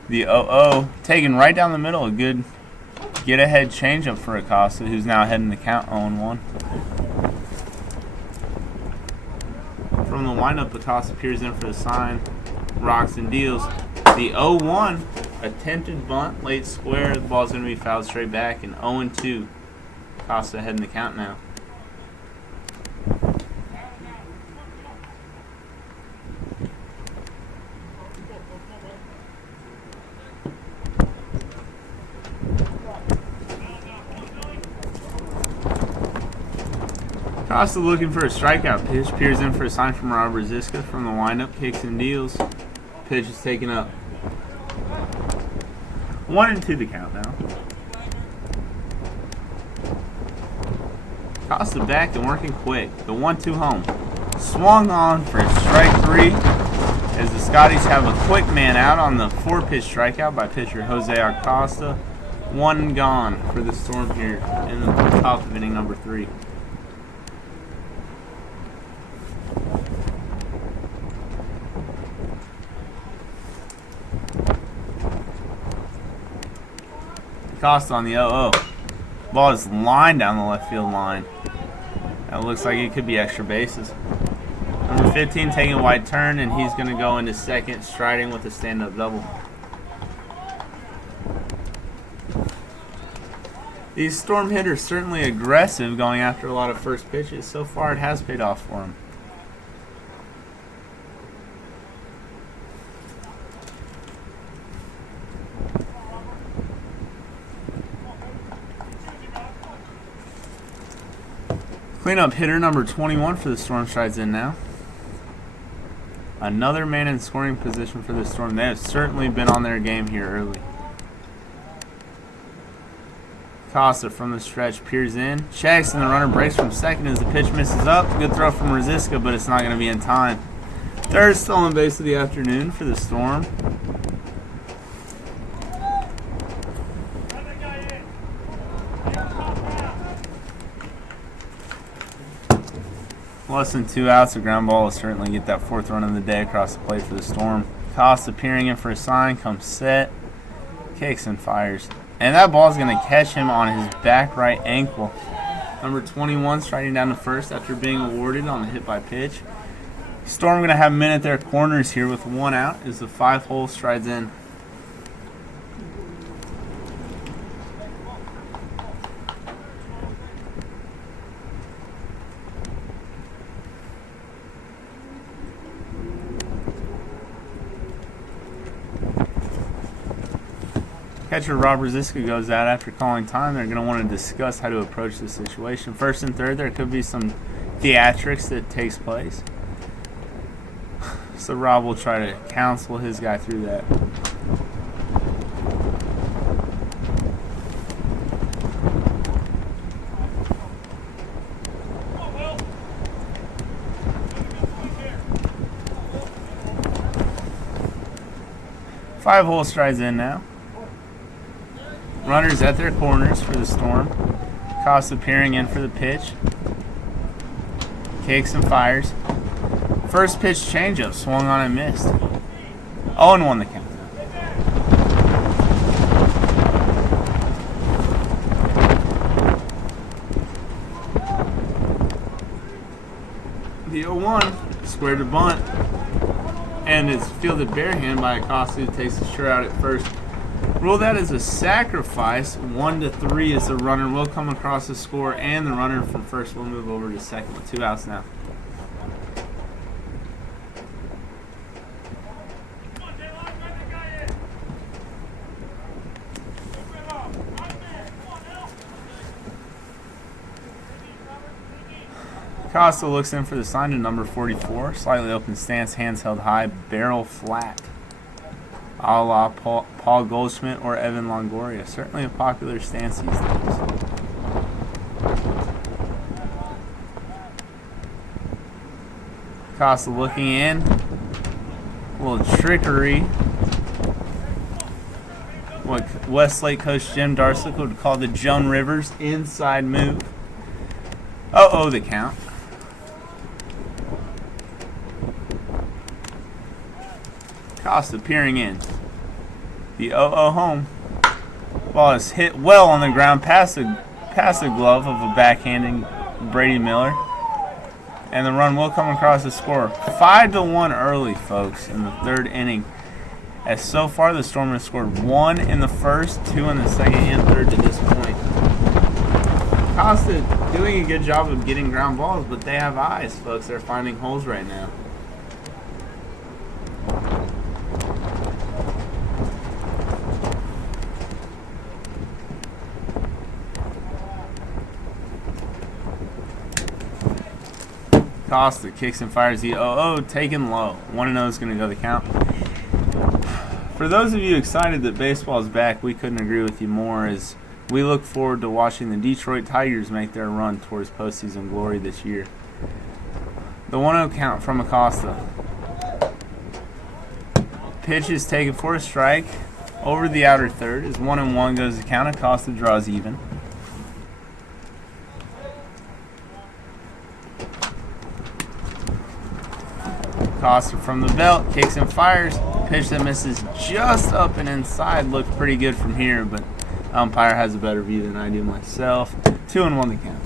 The 0-0 taken right down the middle. A good get-ahead changeup for Acosta, who's now heading the count 0-1. From the windup, Acosta peers in for the sign, rocks and deals. The 0-1 attempted bunt, late square. The ball's going to be fouled straight back, and 0-2. Acosta heading the count now. Acosta looking for a strikeout pitch. Peers in for a sign from Rob Rosiska from the windup. Kicks and deals. Pitch is taken up. 1-2 the count now. Acosta back and working quick. The 1-2 home. Swung on for strike 3 as the Scotties have a quick man out on the 4-pitch strikeout by pitcher Jose Acosta. 1 gone for the Storm here in the top of inning number 3. Acosta on the 0-0. Ball is lined down the left field line. That looks like it could be extra bases. Number 15 taking a wide turn, and he's going to go into second, striding with a stand-up double. These Storm hitters certainly aggressive, going after a lot of first pitches. So far, it has paid off for them. Cleanup hitter number 21 for the Storm strides in now. Another man in scoring position for the Storm. They have certainly been on their game here early. Acosta from the stretch peers in. Checks, and the runner breaks from second as the pitch misses up. Good throw from Rosiska, but it's not going to be in time. Third stolen base of the afternoon for the Storm. Less than 2 outs, a ground ball will certainly get that 4th run of the day across the plate for the Storm. Acosta peering in for a sign, comes set, kicks and fires. And that ball is going to catch him on his back right ankle. Number 21 striding down to first after being awarded on the hit by pitch. Storm going to have men at their corners here with 1 out as the 5-hole strides in. Catcher Rob Rosiska goes out after calling time. They're going to want to discuss how to approach the situation. First and third, there could be some theatrics that takes place. So Rob will try to counsel his guy through that. Five-hole strides in now. Runners at their corners for the Storm. Acosta peering in for the pitch. Kicks and fires. First pitch changeup, swung on and missed. 0-1 the count. The 0-1 squared to bunt, and it's fielded barehand by Acosta, who takes the sure out at first. Rule that as a sacrifice. 1-3 as the runner will come across the score, and the runner from first will move over to second with 2 outs now. Costa looks in for the sign to number 44. Slightly open stance, hands held high, barrel flat. A la Paul Goldschmidt or Evan Longoria. Certainly a popular stance these days. Costa looking in. A little trickery. What Westlake coach Jim Darsick would call the Joan Rivers inside move. Oh, the count. Costa peering in. The 0-0 home. Ball is hit well on the ground past the glove of a backhanding Brady Miller. And the run will come across the score. 5-1 early, folks, in the third inning. As so far, the Storm has scored 1 in the first, 2 in the second, and third to this point. Costa doing a good job of getting ground balls, but they have eyes, folks. They're finding holes right now. Costa kicks and fires the 0-0, taken low. 1-0 is going to go the count. For those of you excited that baseball is back, we couldn't agree with you more as we look forward to watching the Detroit Tigers make their run towards postseason glory this year. The 1-0 count from Acosta. Pitch is taken for a strike over the outer third as 1-1 goes the count. Acosta draws even. Costa from the belt, kicks and fires. Pitch that misses just up and inside. Looked pretty good from here, but umpire has a better view than I do myself. 2-1 the count.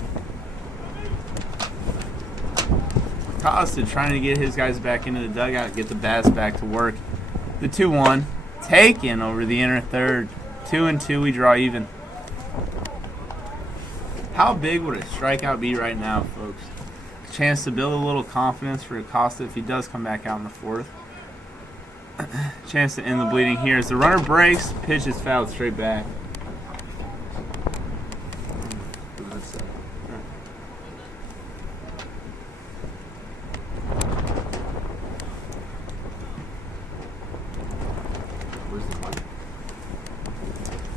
Costa trying to get his guys back into the dugout, get the bats back to work. The 2-1 taken over the inner third. 2-2, we draw even. How big would a strikeout be right now, folks? Chance to build a little confidence for Acosta if he does come back out in the fourth. Chance to end the bleeding here as the runner breaks, pitch is fouled straight back.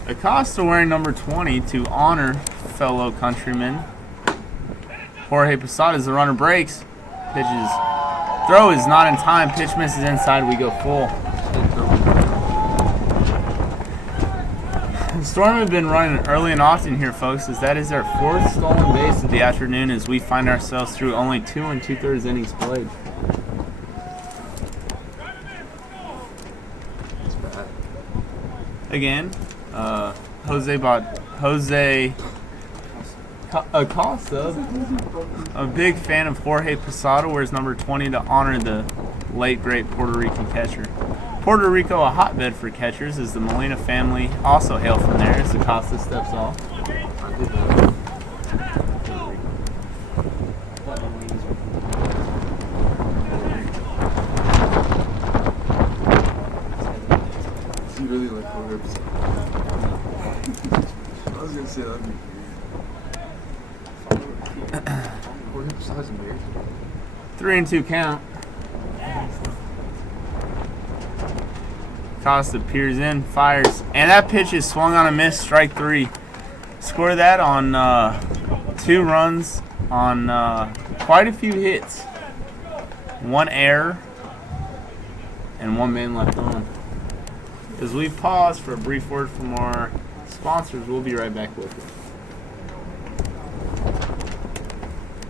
Acosta wearing number 20 to honor fellow countryman Jorge Posada as the runner breaks. Throw is not in time. Pitch misses inside. We go full. The Storm have been running early and often here, folks, as that is their fourth stolen base of the afternoon as we find ourselves through only 2 2/3 innings played. Again, Jose Acosta, a big fan of Jorge Posada, wears number 20 to honor the late great Puerto Rican catcher. Puerto Rico, a hotbed for catchers, as the Molina family also hail from there as Acosta steps off. Is he really like Jorge Posada? I was gonna say that'd be Jorge Posada's married. 3-2 count. Costa peers in, fires, and that pitch is swung on a miss, strike 3. Score that on 2 runs on quite a few hits. 1 error and 1 man left on. As we pause for a brief word from our sponsors, we'll be right back with you.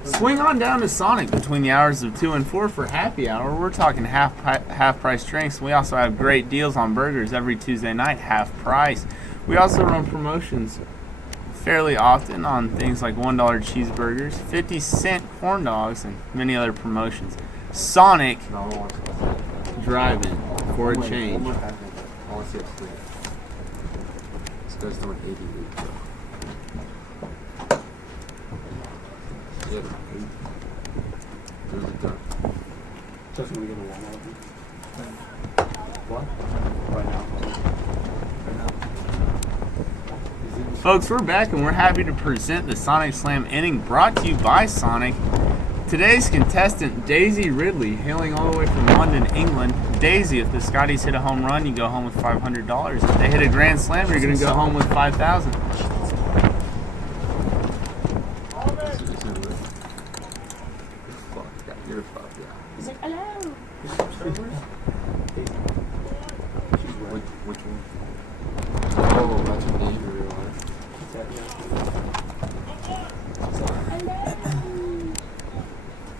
Swing on down to Sonic between the hours of 2 and 4 for happy hour. We're talking half price drinks. We also have great deals on burgers every Tuesday night, half price. We also run promotions fairly often on things like $1 cheeseburgers, 50-cent corn dogs, and many other promotions. Sonic Drive-In for a change. I want to see it free. This guy's doing 80 weeks. Yeah, there's a duck. Just gonna get a Walmart open. What? Right now. Folks, we're back and we're happy to present the Sonic Slam inning brought to you by Sonic. Today's contestant, Daisy Ridley, hailing all the way from London, England. Daisy, if the Scotties hit a home run, you go home with $500. If they hit a grand slam, you're going to go home with $5,000. You're fucked, yeah. He's like, hello. Which one? Oh, that's your name, you realize.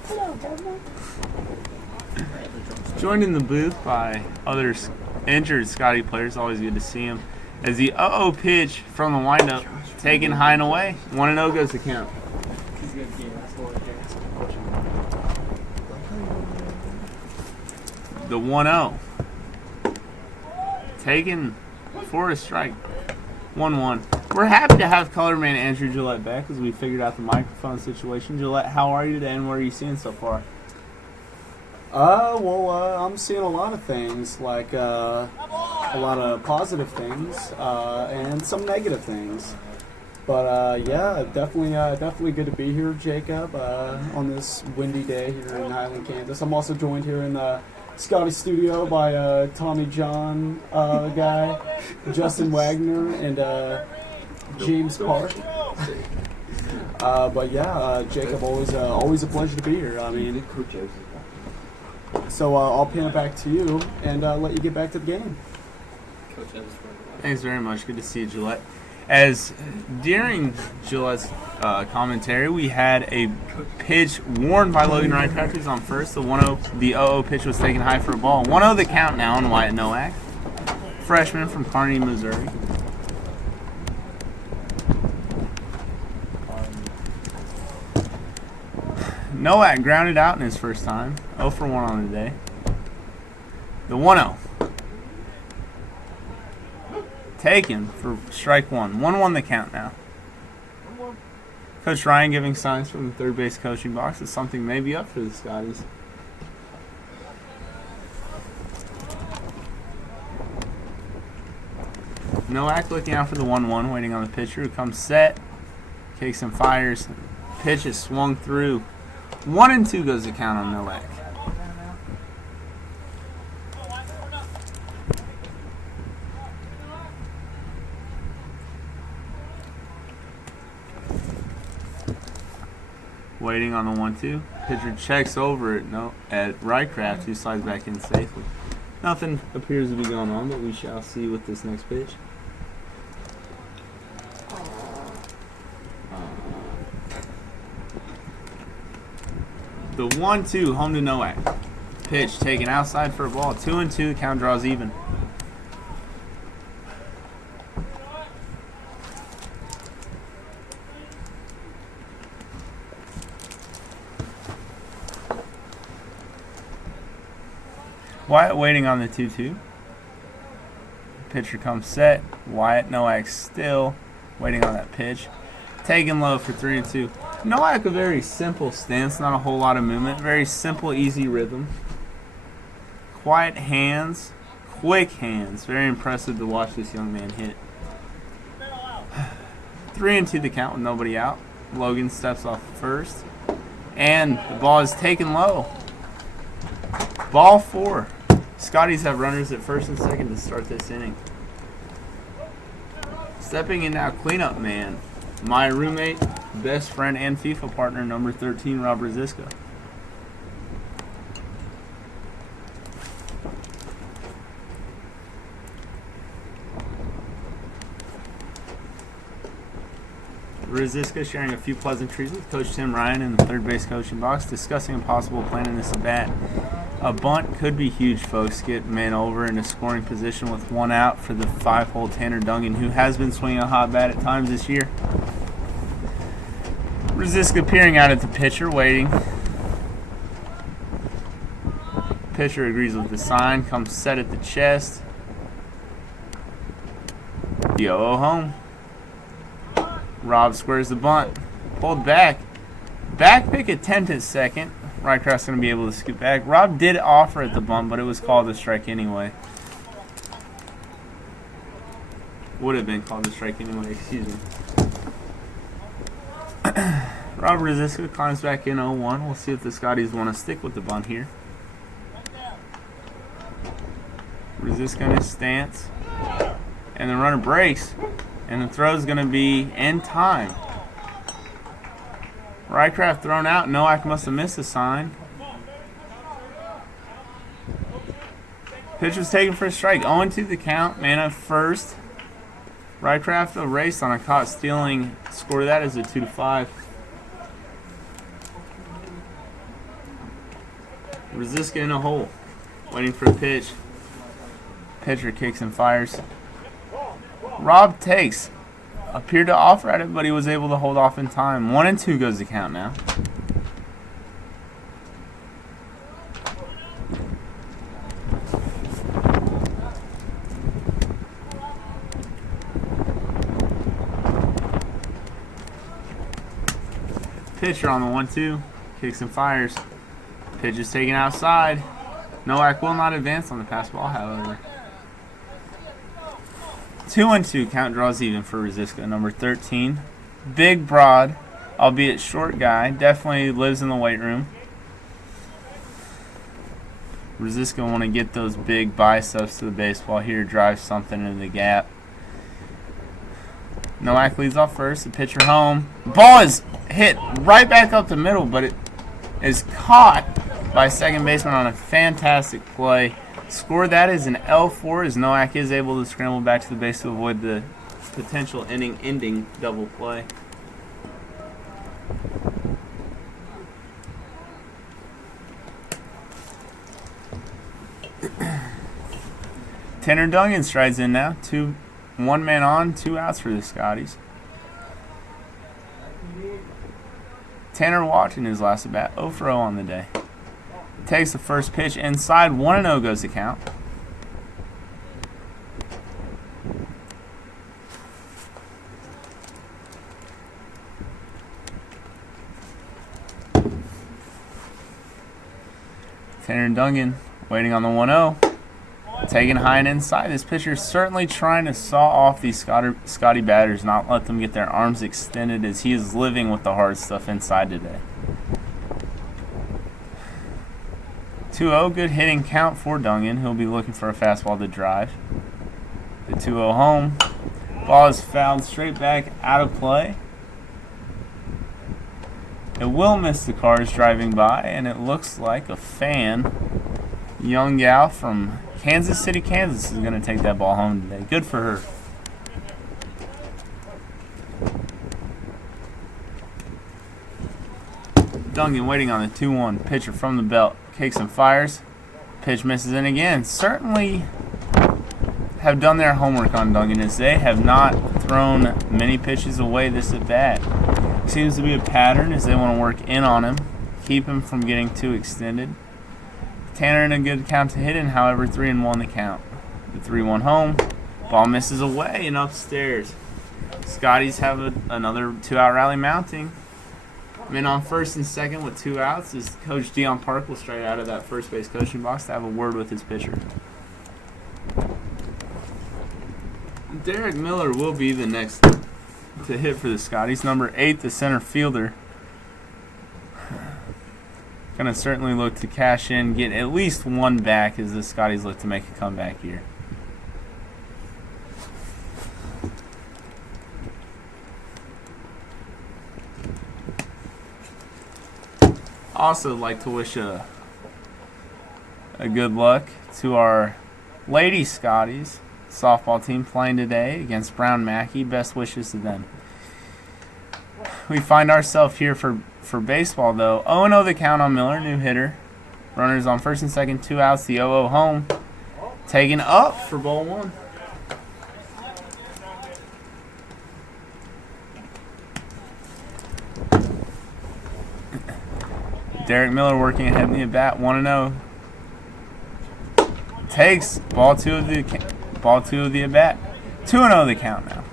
Hello, Governor. Joined in the booth by other injured Scottie players, always good to see him. As the 0-0 pitch from the windup, taken high and away. 1-0 goes to count. The 1-0. Taken for a strike. 1-1. We're happy to have color man Andrew Gillette back as we figured out the microphone situation. Gillette, how are you today and what are you seeing so far? I'm seeing a lot of things, like a lot of positive things and some negative things. But yeah, definitely good to be here, Jacob, on this windy day here in Highland, Kansas. I'm also joined here in the Scottie studio by Tommy John guy, Justin Wagner, and James Park. But yeah, Jacob, always a pleasure to be here. I mean, so I'll pin it back to you and let you get back to the game. Thanks very much. Good to see you, Gillette. As during Gillette's commentary, we had a pitch warned by Logan Rycraft, who's on first. The 0-0 pitch was taken high for a ball. 1-0 the count now on Wyatt Nowak, freshman from Kearney, Missouri. Nowak grounded out in his first time. 0 for 1 on the day. The 1-0. Taken for strike one. 1-1 the count now. Coach Ryan giving signs from the third base coaching box is something maybe up for the Scotties. Nowak looking out for the 1-1, waiting on the pitcher who comes set. Kicks and fires. Pitch is swung through. 1-2 goes the count on Nowak. Waiting on the 1-2. Pitcher checks over it at Rycraft, who slides back in safely. Nothing appears to be going on, but we shall see with this next pitch. The 1-2, home to Nowak. Pitch taken outside for a ball. 2-2, count draws even. Wyatt waiting on the 2-2. Pitcher comes set. Wyatt Nowak still waiting on that pitch. Taken low for 3-2. Nowak a very simple stance, not a whole lot of movement. Very simple, easy rhythm. Quiet hands, quick hands. Very impressive to watch this young man hit. 3-2 the count with nobody out. Logan steps off first. And the ball is taken low. Ball 4. Scotties have runners at first and second to start this inning. Stepping in now, cleanup man. My roommate, best friend, and FIFA partner, number 13, Rob Rosiska. Rosiska sharing a few pleasantries with Coach Tim Ryan in the third base coaching box, discussing a possible plan in this at bat. A bunt could be huge, folks. Get man over in a scoring position with 1 out for the 5-hole Tanner Dungan, who has been swinging a hot bat at times this year. Rosiska peering out at the pitcher, waiting. Pitcher agrees with the sign, comes set at the chest. The 0-0 home. Rob squares the bunt. Pulled back. Back pick attempt at second. Rycroft's going to be able to scoot back. Rob did offer at the bunt, but it was called a strike anyway. Would have been called a strike anyway, excuse me. Rob Rosiska climbs back in 0-1. We'll see if the Scotties want to stick with the bunt here. Rosiska in his stance. And the runner breaks. And the throw is going to be in time. Rycraft thrown out. Nowak must have missed a sign. Pitch was taken for a strike. 0-2 the count. Man at first. Rycraft erased on a caught stealing. Score that is a 2-5. Rosiska in a hole. Waiting for a pitch. Pitcher kicks and fires. Rob takes. Appeared to offer at it, but he was able to hold off in time. 1-2 goes the count now. Pitcher on the 1-2. Kicks and fires. Pitch is taken outside. Nowak will not advance on the pass ball, however. 2-2 count draws even for Rosiska, number 13. Big, broad, albeit short guy. Definitely lives in the weight room. Rosiska want to get those big biceps to the baseball here, drive something into the gap. Nowak leads off first. The pitcher home. Ball is hit right back up the middle, but it is caught by second baseman on a fantastic play. Score that is an L4 as Nowak is able to scramble back to the base to avoid the potential inning-ending double play. Tanner Dungan strides in now. One man on, 2 outs for the Scotties. Tanner watching his last at bat, 0 for 0 on the day. Takes the first pitch inside, 1-0 goes the count. Tanner Dungan waiting on the 1-0. Taking high and inside. This pitcher is certainly trying to saw off these Scottie batters, not let them get their arms extended as he is living with the hard stuff inside today. 2-0, good hitting count for Dungan. He'll be looking for a fastball to drive. The 2-0 home. Ball is fouled straight back out of play. It will miss the cars driving by, and it looks like a fan, young gal from Kansas City, Kansas, is going to take that ball home today. Good for her. Dungan waiting on the 2-1. Pitcher from the belt. Kicks and fires. Pitch misses in again. Certainly have done their homework on Dungan as they have not thrown many pitches away this at bat. Seems to be a pattern as they want to work in on him. Keep him from getting too extended. Tanner in a good count to hit in, however, 3-1 the count. The 3-1 home. Ball misses away and upstairs. Scotties have another 2-out rally mounting. Men on first and second with 2 outs as Coach Dion Park will straight out of that first base coaching box to have a word with his pitcher. Derek Miller will be the next to hit for the Scotties. Number 8, the center fielder. Going to certainly look to cash in, get at least one back as the Scotties look to make a comeback here. Also like to wish a good luck to our Lady Scotties softball team playing today against Brown Mackey. Best wishes to them. We find ourselves here for baseball, though. 0-0 the count on Miller, new hitter. Runners on first and second, 2 outs, the 0-0 home. Taken up for ball 1. Derek Miller working ahead in the at-bat, 1-0. Takes ball 2 of the at-bat. 2-0 the count now.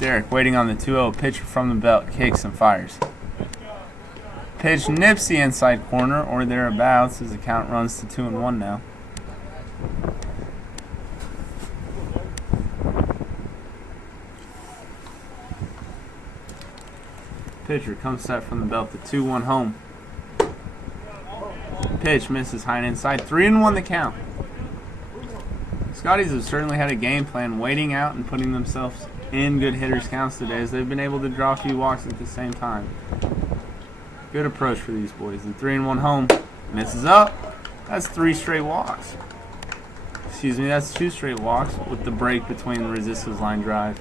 Derek waiting on the 2-0 pitch from the belt, kicks and fires. Pitch nips the inside corner or thereabouts as the count runs to 2-1 now. Pitcher comes set from the belt. The 2-1 home. Pitch misses high and inside. 3-1 the count. Scotties have certainly had a game plan, waiting out and putting themselves in good hitters' counts today, as they've been able to draw a few walks at the same time. Good approach for these boys. The 3-1 home misses up. That's 3 straight walks. Excuse me, that's 2 straight walks with the break between Resiska's line drive.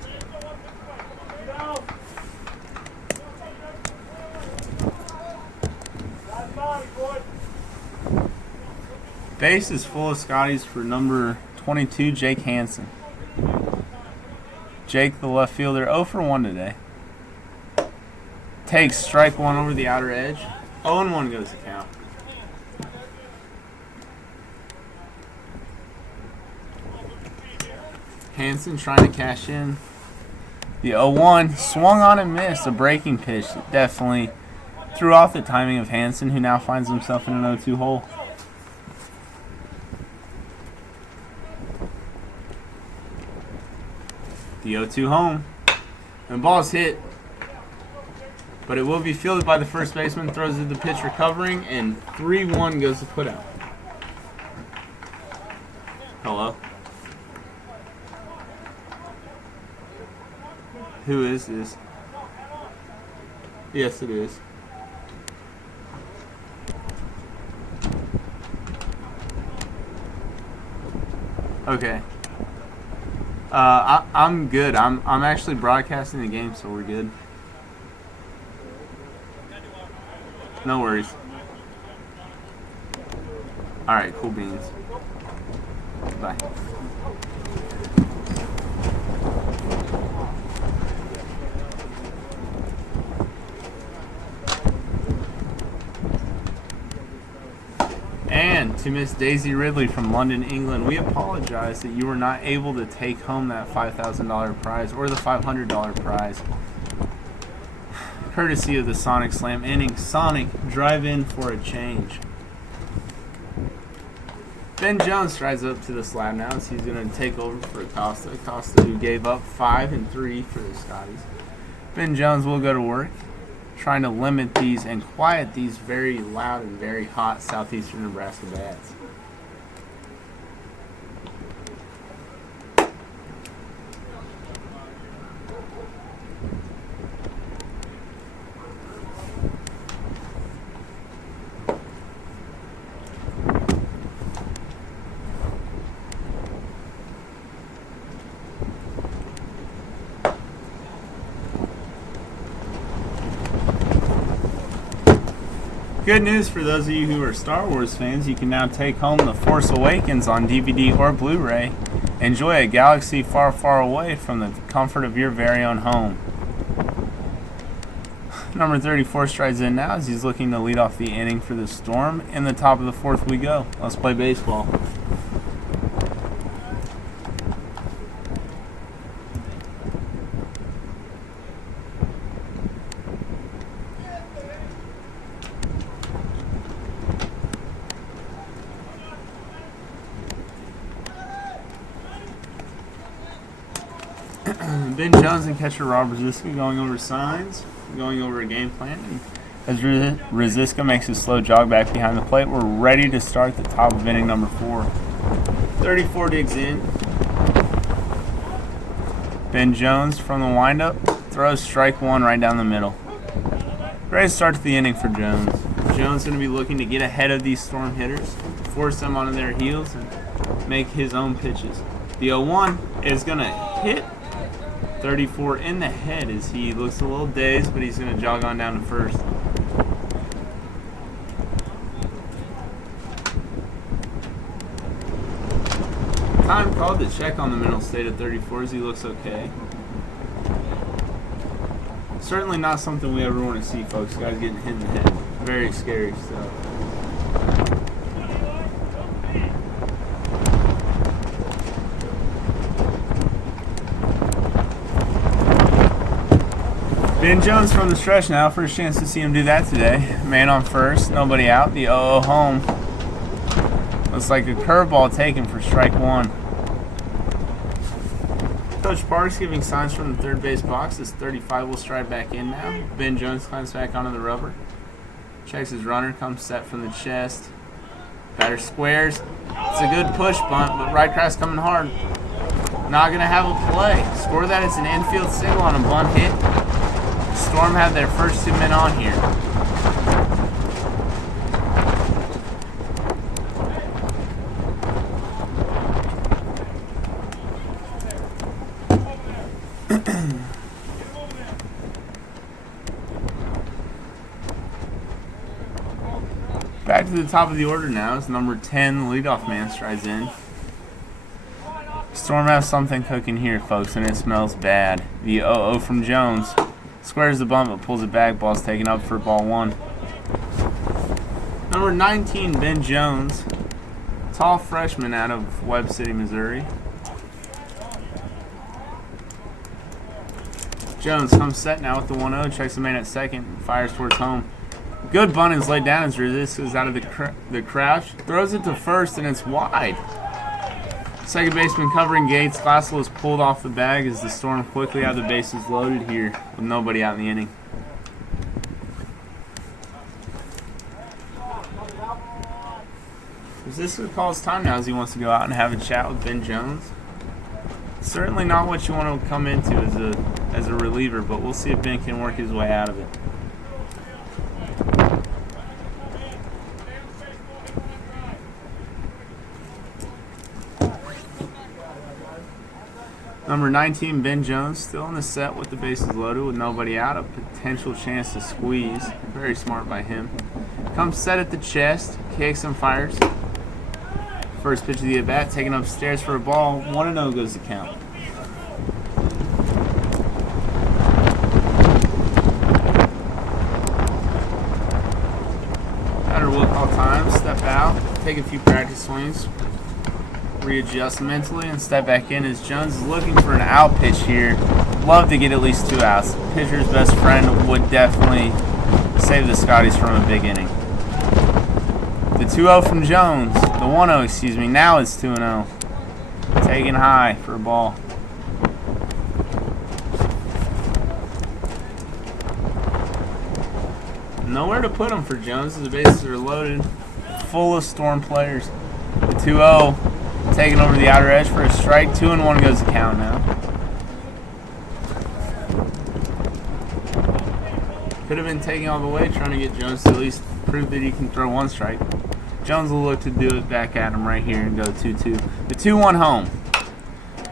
Base is full of Scotties for number 22, Jake Hansen. Jake, the left fielder, 0 for 1 today. Takes strike 1 over the outer edge. 0-1 goes the count. Hansen trying to cash in. The 0-1 swung on and missed. A breaking pitch that definitely threw off the timing of Hansen, who now finds himself in an 0-2 hole. The 0-2 home. The ball's hit, but it will be fielded by the first baseman. Throws it to the pitch recovering, and 3-1 goes to put out. Hello? Who is this? Yes, it is. Okay. I'm good. I'm actually broadcasting the game, so we're good. No worries. All right, cool beans. Bye. And to Miss Daisy Ridley from London, England, we apologize that you were not able to take home that $5,000 prize or the $500 prize, courtesy of the Sonic Slam inning. Sonic, drive in for a change. Ben Jones strides up to the slab now, as he's going to take over for Acosta. Acosta, who gave up 5 and 3 for the Scotties. Ben Jones will go to work, trying to limit these and quiet these very loud and very hot southeastern Nebraska bats. Good news for those of you who are Star Wars fans, you can now take home The Force Awakens on DVD or Blu-ray. Enjoy a galaxy far, far away from the comfort of your very own home. Number 34 strides in now as he's looking to lead off the inning for the Storm. In the top of the 4th we go. Let's play baseball. Ben Jones and catcher Rob Resiska going over signs, going over a game plan. And as Resiska makes his slow jog back behind the plate, we're ready to start the top of inning number 4. 34 digs in. Ben Jones from the windup throws strike 1 right down the middle. Great start to the inning for Jones. Jones going to be looking to get ahead of these Storm hitters, force them onto their heels, and make his own pitches. The 0-1 is going to hit 34 in the head as he looks a little dazed, but he's going to jog on down to first. Time called to check on the mental state of 34 as he looks okay. Certainly not something we ever want to see, folks. Guys getting hit in the head. Very scary stuff. Ben Jones from the stretch now. First chance to see him do that today. Man on first, nobody out. The 0-0 home. Looks like a curveball taken for strike 1. Coach Parks giving signs from the third base box as 35 will stride back in now. Ben Jones climbs back onto the rubber. Checks his runner, comes set from the chest. Batter squares. It's a good push bunt, but Rycroft's coming hard. Not going to have a play. Score that, it's an infield single on a bunt hit. Storm have their first 2 men on here. Back to the top of the order now as number 10, the leadoff man, strides in. Storm has something cooking here, folks, and it smells bad. The 0-0 from Jones. Squares the bunt, but pulls it back. Ball's taken up for ball 1. Number 19, Ben Jones. Tall freshman out of Webb City, Missouri. Jones comes set now with the 1-0. Checks the man at second and fires towards home. Good bunt is laid down as Resist is out of the crouch. Throws it to first, and it's wide. Second baseman covering Gates. Glassell is pulled off the bag as the Storm quickly have the bases loaded here with nobody out in the inning. Resist calls time now as he wants to go out and have a chat with Ben Jones. Certainly not what you want to come into as a reliever, but we'll see if Ben can work his way out of it. Number 19, Ben Jones, still on the set with the bases loaded with nobody out. A potential chance to squeeze. Very smart by him. Comes set at the chest, kicks and fires. First pitch of the at-bat, taken upstairs for a ball. 1-0 goes the count. Batter will call time, step out, take a few practice swings. Readjust mentally and step back in as Jones is looking for an out pitch here. Love to get at least 2 outs. Pitcher's best friend would definitely save the Scotties from a big inning. The 2-0 from Jones. The 1-0, excuse me. Now it's 2-0. Taken high for a ball. Nowhere to put him for Jones as the bases are loaded. Full of Storm players. The 2-0. Taking over the outer edge for a strike. 2-1 goes the count now. Could have been taking all the way, trying to get Jones to at least prove that he can throw 1 strike. Jones will look to do it back at him right here and go 2-2. The 2-1 home.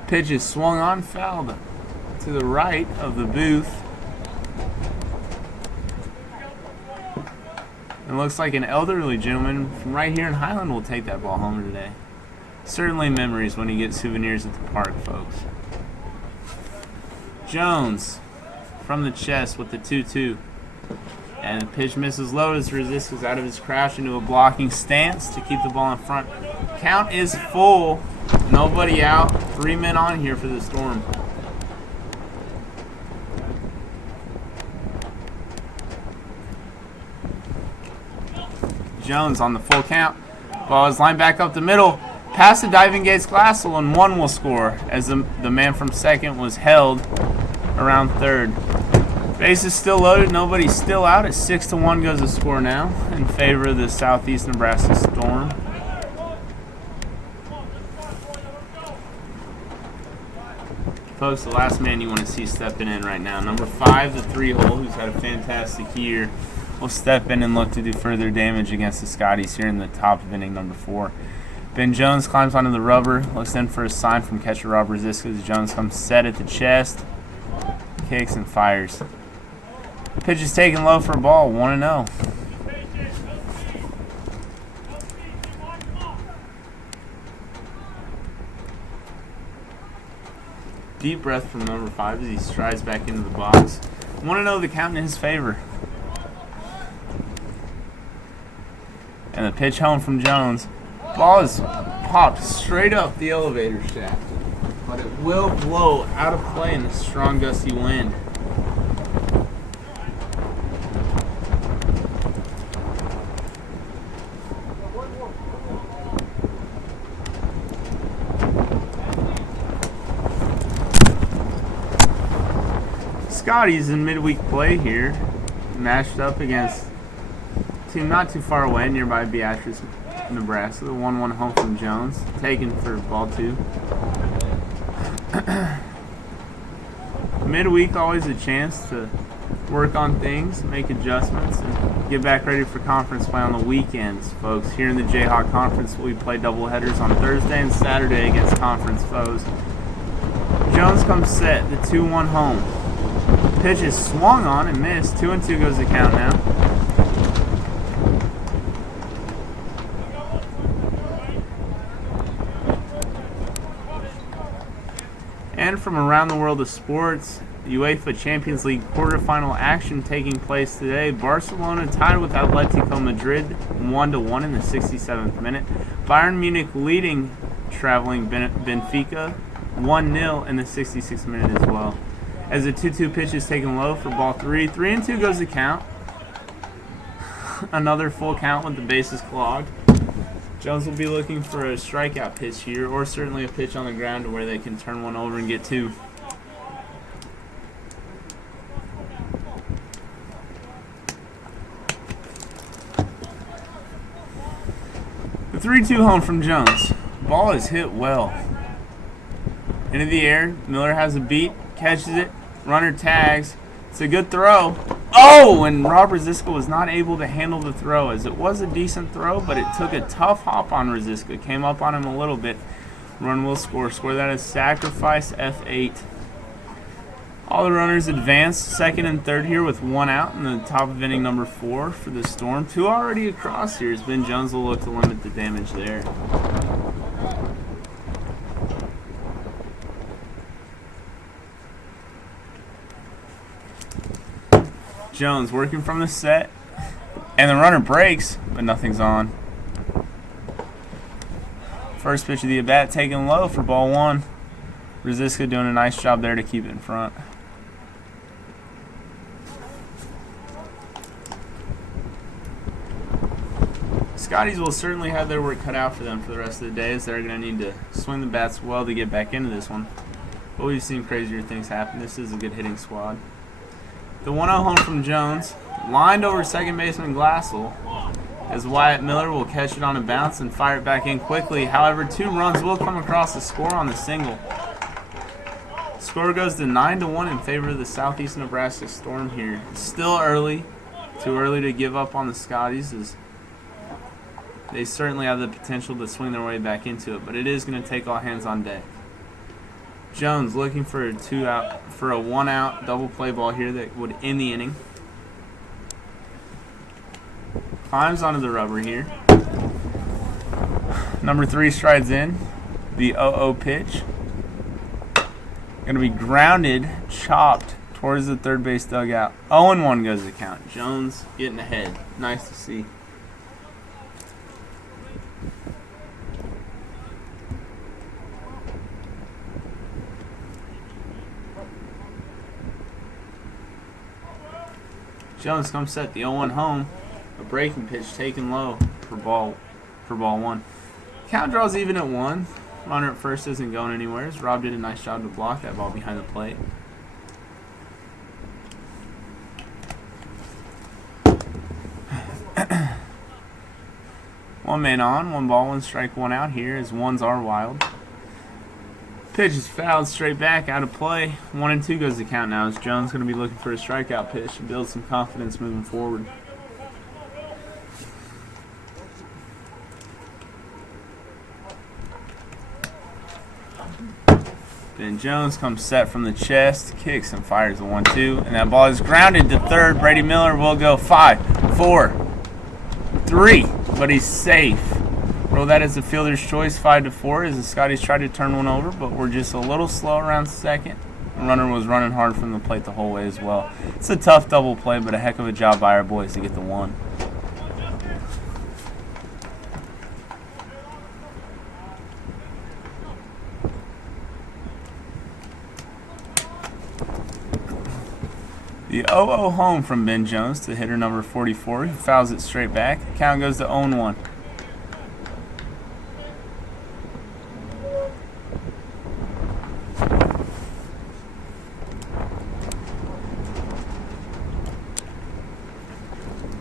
Pitch is swung on, fouled to the right of the booth. It looks like an elderly gentleman from right here in Highland will take that ball home today. Certainly memories when you get souvenirs at the park, folks. Jones from the chest with the 2-2. And the pitch misses low as Resist is out of his crouch into a blocking stance to keep the ball in front. Count is full. Nobody out. 3 men on here for the Storm. Jones on the full count. Ball is lined back up the middle. Past the diving Gates Glassell, and 1 will score as the man from second was held around third. Base is still loaded. Nobody's still out. At 6-1 goes the score now in favor of the Southeast Nebraska Storm. Folks, the last man you want to see stepping in right now. Number 5, the 3-hole, who's had a fantastic year, will step in and look to do further damage against the Scotties here in the top of inning number 4. Ben Jones climbs onto the rubber, looks in for a sign from catcher Rob Resist as Jones comes set at the chest, kicks and fires. Pitch is taken low for a ball, 1-0. Deep breath from number 5 as he strides back into the box. 1-0 the count in his favor. And the pitch home from Jones. Ball is popped straight up the elevator shaft, but it will blow out of play in the strong gusty wind. Scottie's in midweek play here, matched up against a team not too far away, nearby Beatrice, Nebraska. The 1-1 home from Jones, taken for ball 2. Midweek, always a chance to work on things, make adjustments, and get back ready for conference play on the weekends, folks. Here in the Jayhawk Conference, we play doubleheaders on Thursday and Saturday against conference foes. Jones comes set, the 2-1 home. Pitch is swung on and missed. 2-2 goes the count now. And from around the world of sports, UEFA Champions League quarterfinal action taking place today. Barcelona tied with Atletico Madrid 1-1 in the 67th minute. Bayern Munich leading traveling Benfica 1-0 in the 66th minute as well. As the 2-2 pitch is taken low for ball 3. 3-2 goes the count. Another full count with the bases clogged. Jones will be looking for a strikeout pitch here, or certainly a pitch on the ground to where they can turn one over and get 2. The 3-2 home from Jones. Ball is hit well. Into the air. Miller has a beat, catches it. Runner tags. It's a good throw. Oh, and Rob Rosiska was not able to handle the throw, as it was a decent throw, but it took a tough hop on Rosiska. Came up on him a little bit. Run will score. Score that as sacrifice F8. All the runners advance second and third here with 1 out in the top of inning number 4 for the Storm. 2 already across here as Ben Jones will look to limit the damage there. Jones working from the set, and the runner breaks, but nothing's on. First pitch of the at-bat taken low for ball 1. Rosiska doing a nice job there to keep it in front. Scotties will certainly have their work cut out for them for the rest of the day, as they're going to need to swing the bats well to get back into this one. But we've seen crazier things happen. This is a good hitting squad. The 1-0 home from Jones, lined over second baseman Glassell, as Wyatt Miller will catch it on a bounce and fire it back in quickly. However, 2 runs will come across the score on the single. Score goes to 9-1 in favor of the Southeast Nebraska Storm here. It's still early, too early to give up on the Scotties, as they certainly have the potential to swing their way back into it, but it is going to take all hands on deck. Jones looking for a 1-out double play ball here that would end the inning. Climbs onto the rubber here. Number 3 strides in. The 0-0 pitch. Going to be grounded, chopped towards the third base dugout. 0-1 goes the count. Jones getting ahead. Nice to see. Jones comes set, the 0-1 home. A breaking pitch taken low for ball 1. Count draws even at 1. Runner at first isn't going anywhere, as Rob did a nice job to block that ball behind the plate. One man on, 1 ball, 1 strike, 1 out here, as ones are wild. Pitch is fouled straight back, out of play. 1-2 goes the count now, as Jones going to be looking for a strikeout pitch to build some confidence moving forward. Ben Jones comes set from the chest, kicks and fires a 1-2, and that ball is grounded to third. Brady Miller will go 5, 4, 3, but he's safe. Roll that as a fielder's choice, 5-4, as the Scotties tried to turn one over, but we're just a little slow around second. The runner was running hard from the plate the whole way as well. It's a tough double play, but a heck of a job by our boys to get the 1. The 0-0 home from Ben Jones to hitter number 44, who fouls it straight back. Count goes to 0-1.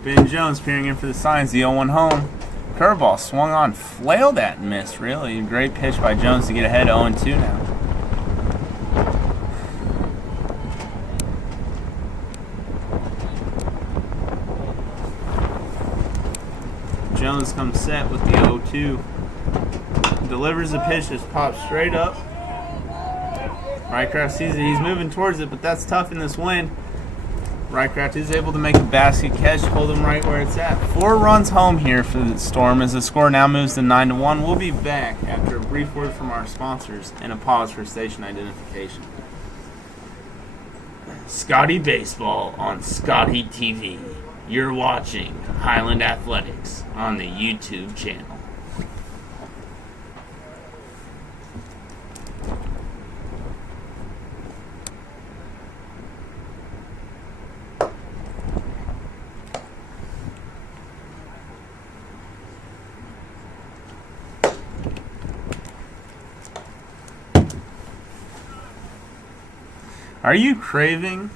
Ben Jones peering in for the signs. The 0-1 home. Curveball swung on, flailed at and missed. Really, great pitch by Jones to get ahead. 0-2 now. Jones comes set with the 0-2. Delivers a pitch that's popped straight up. Rycraft sees it. He's moving towards it, but that's tough in this wind. Rycraft is able to make a basket catch, hold him right where it's at. 4 runs home here for the Storm as the score now moves to 9-1. We'll be back after a brief word from our sponsors and a pause for station identification. Scottie Baseball on Scottie TV. You're watching Highland Athletics on the YouTube channel. Are you craving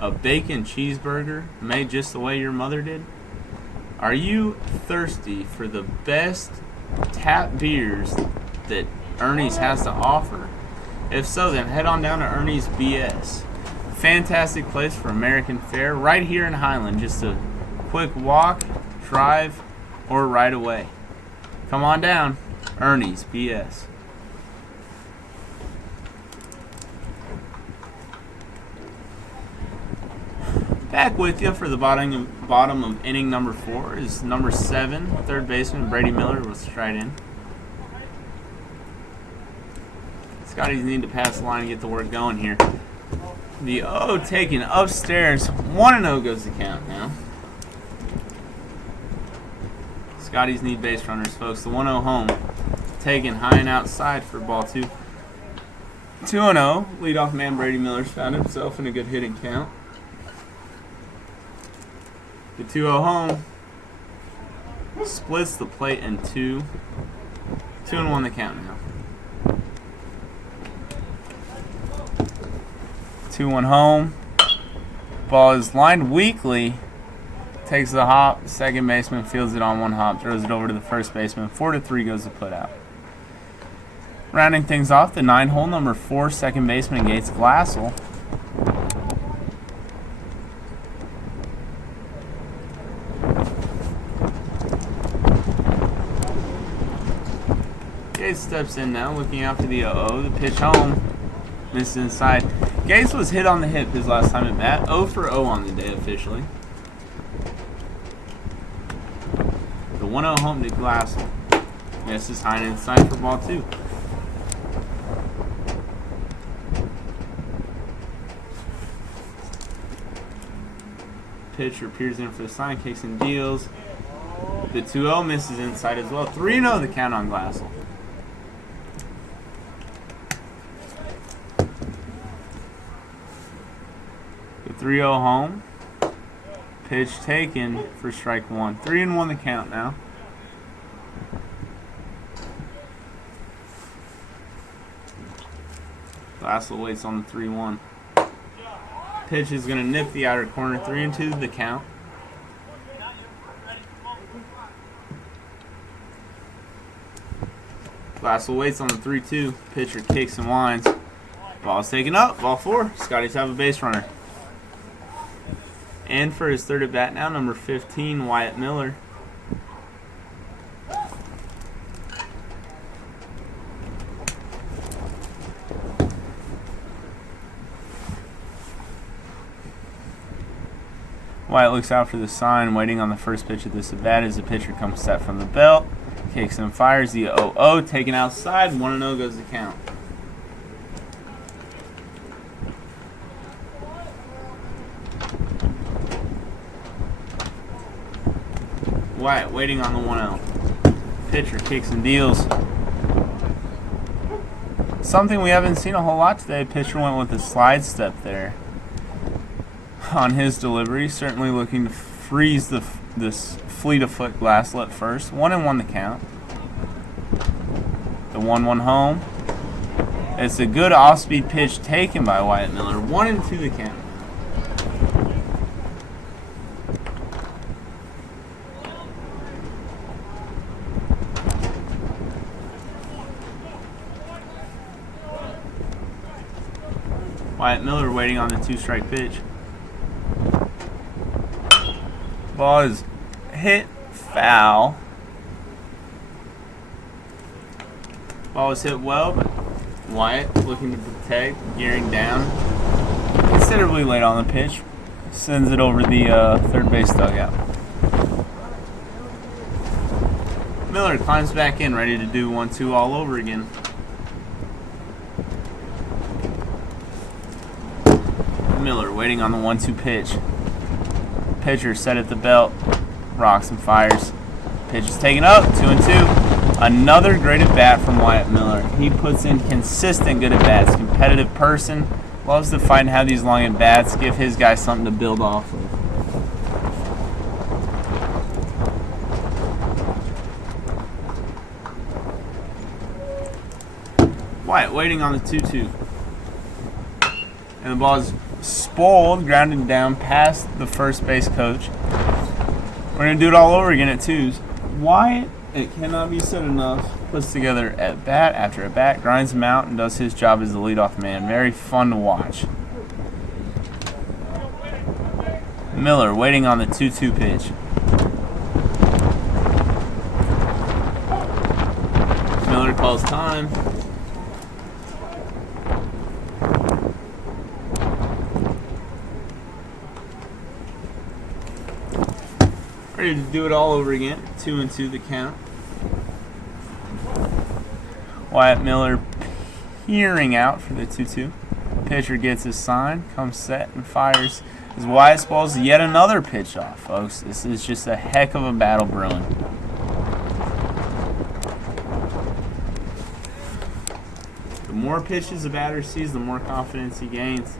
a bacon cheeseburger made just the way your mother did? Are you thirsty for the best tap beers that Ernie's has to offer? If so, then head on down to Ernie's BS. Fantastic place for American fare right here in Highland. Just a quick walk, drive, or ride away. Come on down, Ernie's BS. Back with you for the bottom of inning number 4 is number 7, third baseman Brady Miller will stride in. Scotties need to pass the line and get the work going here. The 0 taken upstairs. 1-0 goes the count now. Scotties need base runners, folks. The 1-0 home taken high and outside for ball 2. 2-0. Leadoff man Brady Miller's found himself in a good hitting count. The 2-0 home splits the plate in 2. 2-1 the count now. 2-1 home. Ball is lined weakly. Takes the hop. Second baseman fields it on 1 hop. Throws it over to the first baseman. 4-3 goes the put out. Rounding things off, the 9 hole, number 4, second baseman Gates Glassell. Gates steps in now, looking out for the 0-0. The pitch home. Missed inside. Gates was hit on the hip his last time at bat. 0 for 0 on the day officially. The 1-0 home to Glassell. Misses high and inside for ball 2. Pitcher peers in for the sign, kicks and deals. The 2-0 misses inside as well. 3-0 the count on Glassell. The 3-0 home. Pitch taken for strike 1. 3-1 the count now. Glassell waits on the 3-1. Pitch is going to nip the outer corner. 3-2 the count. Glassell waits on the 3-2. Pitcher kicks and winds. Ball's taken up. Ball 4. Scotties have a base runner. And for his third at bat now, number 15, Wyatt Miller. Wyatt looks out for the sign, waiting on the first pitch of this at bat as the pitcher comes set from the belt. Kicks and fires the 0-0, taken outside. 1-0 goes the count. Wyatt waiting on the 1-0. Pitcher kicks and deals. Something we haven't seen a whole lot today. Pitcher went with a slide step there on his delivery. Certainly looking to freeze this fleet-of-foot Glassell at first. 1-1 the count. The 1-1 home. It's a good off-speed pitch taken by Wyatt Miller. 1-2 the count. Wyatt Miller waiting on the 2-strike pitch. Ball is hit foul. Ball was hit well, but Wyatt looking to protect, gearing down. Considerably late on the pitch. Sends it over the third base dugout. Miller climbs back in, ready to do 1-2 all over again. Miller waiting on the 1-2 pitch. Pitcher set at the belt. Rocks and fires. Pitch is taken up. 2-2. Another great at bat from Wyatt Miller. He puts in consistent good at bats. Competitive person. Loves to fight and have these long at bats. Give his guys something to build off of. Wyatt waiting on the 2-2. And the ball is spoiled, grounded down past the first base coach. We're going to do it all over again at 2s. Wyatt, it cannot be said enough, puts together at bat after at bat, grinds him out, and does his job as the leadoff man. Very fun to watch. Miller waiting on the 2-2 pitch. Miller calls time. Ready to do it all over again. 2-2 the count. Wyatt Miller peering out for the 2-2. Pitcher gets his sign, comes set, and fires as Wyatt spoils yet another pitch off, folks. This is just a heck of a battle brewing. The more pitches a batter sees, the more confidence he gains.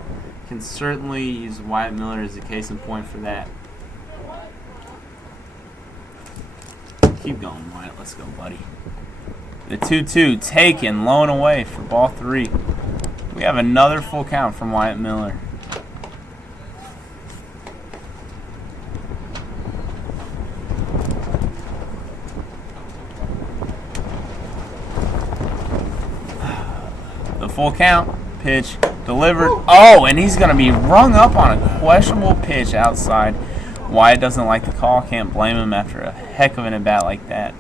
Can certainly use Wyatt Miller as a case in point for that. Keep going, Wyatt. Let's go, buddy. The 2-2 taken, low and away for ball 3. We have another full count from Wyatt Miller. The full count. Pitch delivered. Oh, and he's going to be rung up on a questionable pitch outside. Wyatt doesn't like the call. Can't blame him after a heck of an at-bat like that.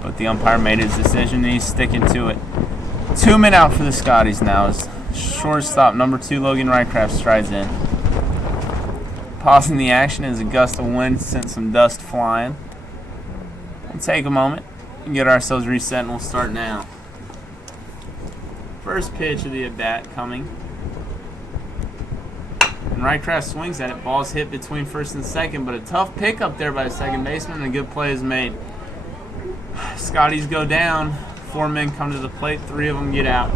But the umpire made his decision, and he's sticking to it. 2 men out for the Scotties now as shortstop number 2 Logan Rycraft strides in. Pausing the action as a gust of wind sent some dust flying. We'll take a moment and get ourselves reset, and we'll start now. First pitch of the at-bat coming. And Rycraft swings at it. Ball's hit between first and second, but a tough pickup there by the second baseman, and a good play is made. Scotties go down. 4 men come to the plate. 3 of them get out.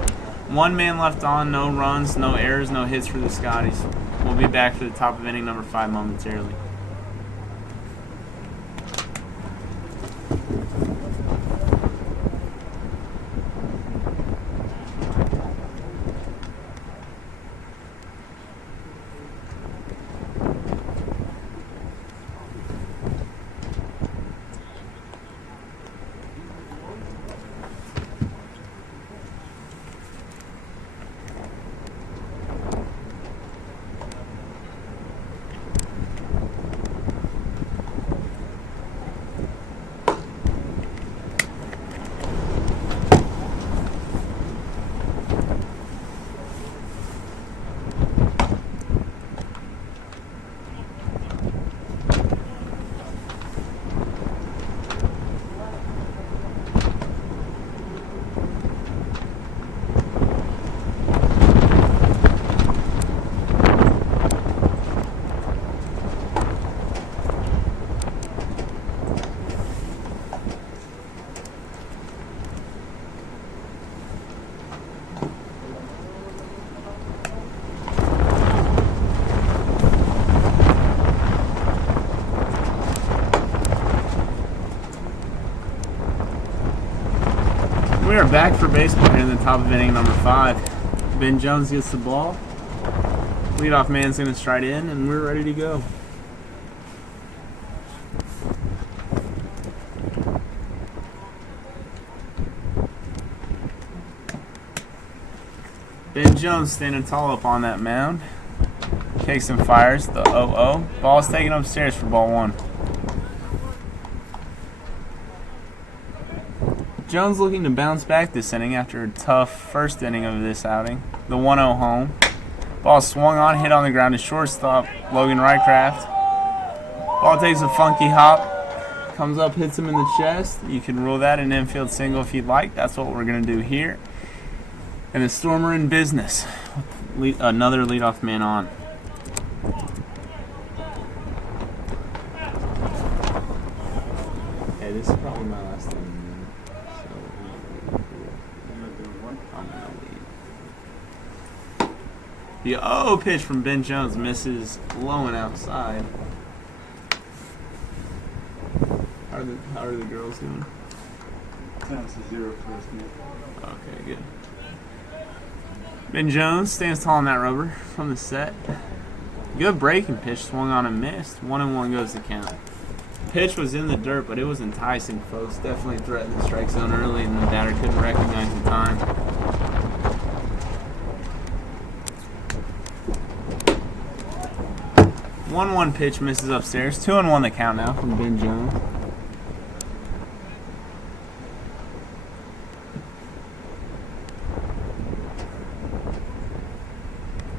1 man left on. No runs, no errors, no hits for the Scotties. We'll be back for the top of inning number 5 momentarily. We are back for baseball here in the top of inning number 5. Ben Jones gets the ball. Leadoff man's going to stride in, and we're ready to go. Ben Jones standing tall up on that mound. Kicks and fires the 0-0. Ball's taken upstairs for ball 1. Jones looking to bounce back this inning after a tough first inning of this outing. The 1-0 home. Ball swung on, hit on the ground to shortstop Logan Rycraft. Ball takes a funky hop, comes up, hits him in the chest. You can rule that an infield single if you'd like. That's what we're going to do here. And the Storm are in business. Another leadoff man on. Hey, this is probably my last inning. The 0-0 pitch from Ben Jones misses low and outside. How are the girls doing? 10-0 first man. Okay, good. Ben Jones stands tall in that rubber from the set. Good breaking pitch, swung on and missed. 1-1 goes the count. Pitch was in the dirt, but it was enticing, folks. Definitely threatened the strike zone early, and the batter couldn't recognize the time. One pitch misses upstairs. 2-1 the count now from Ben Jones.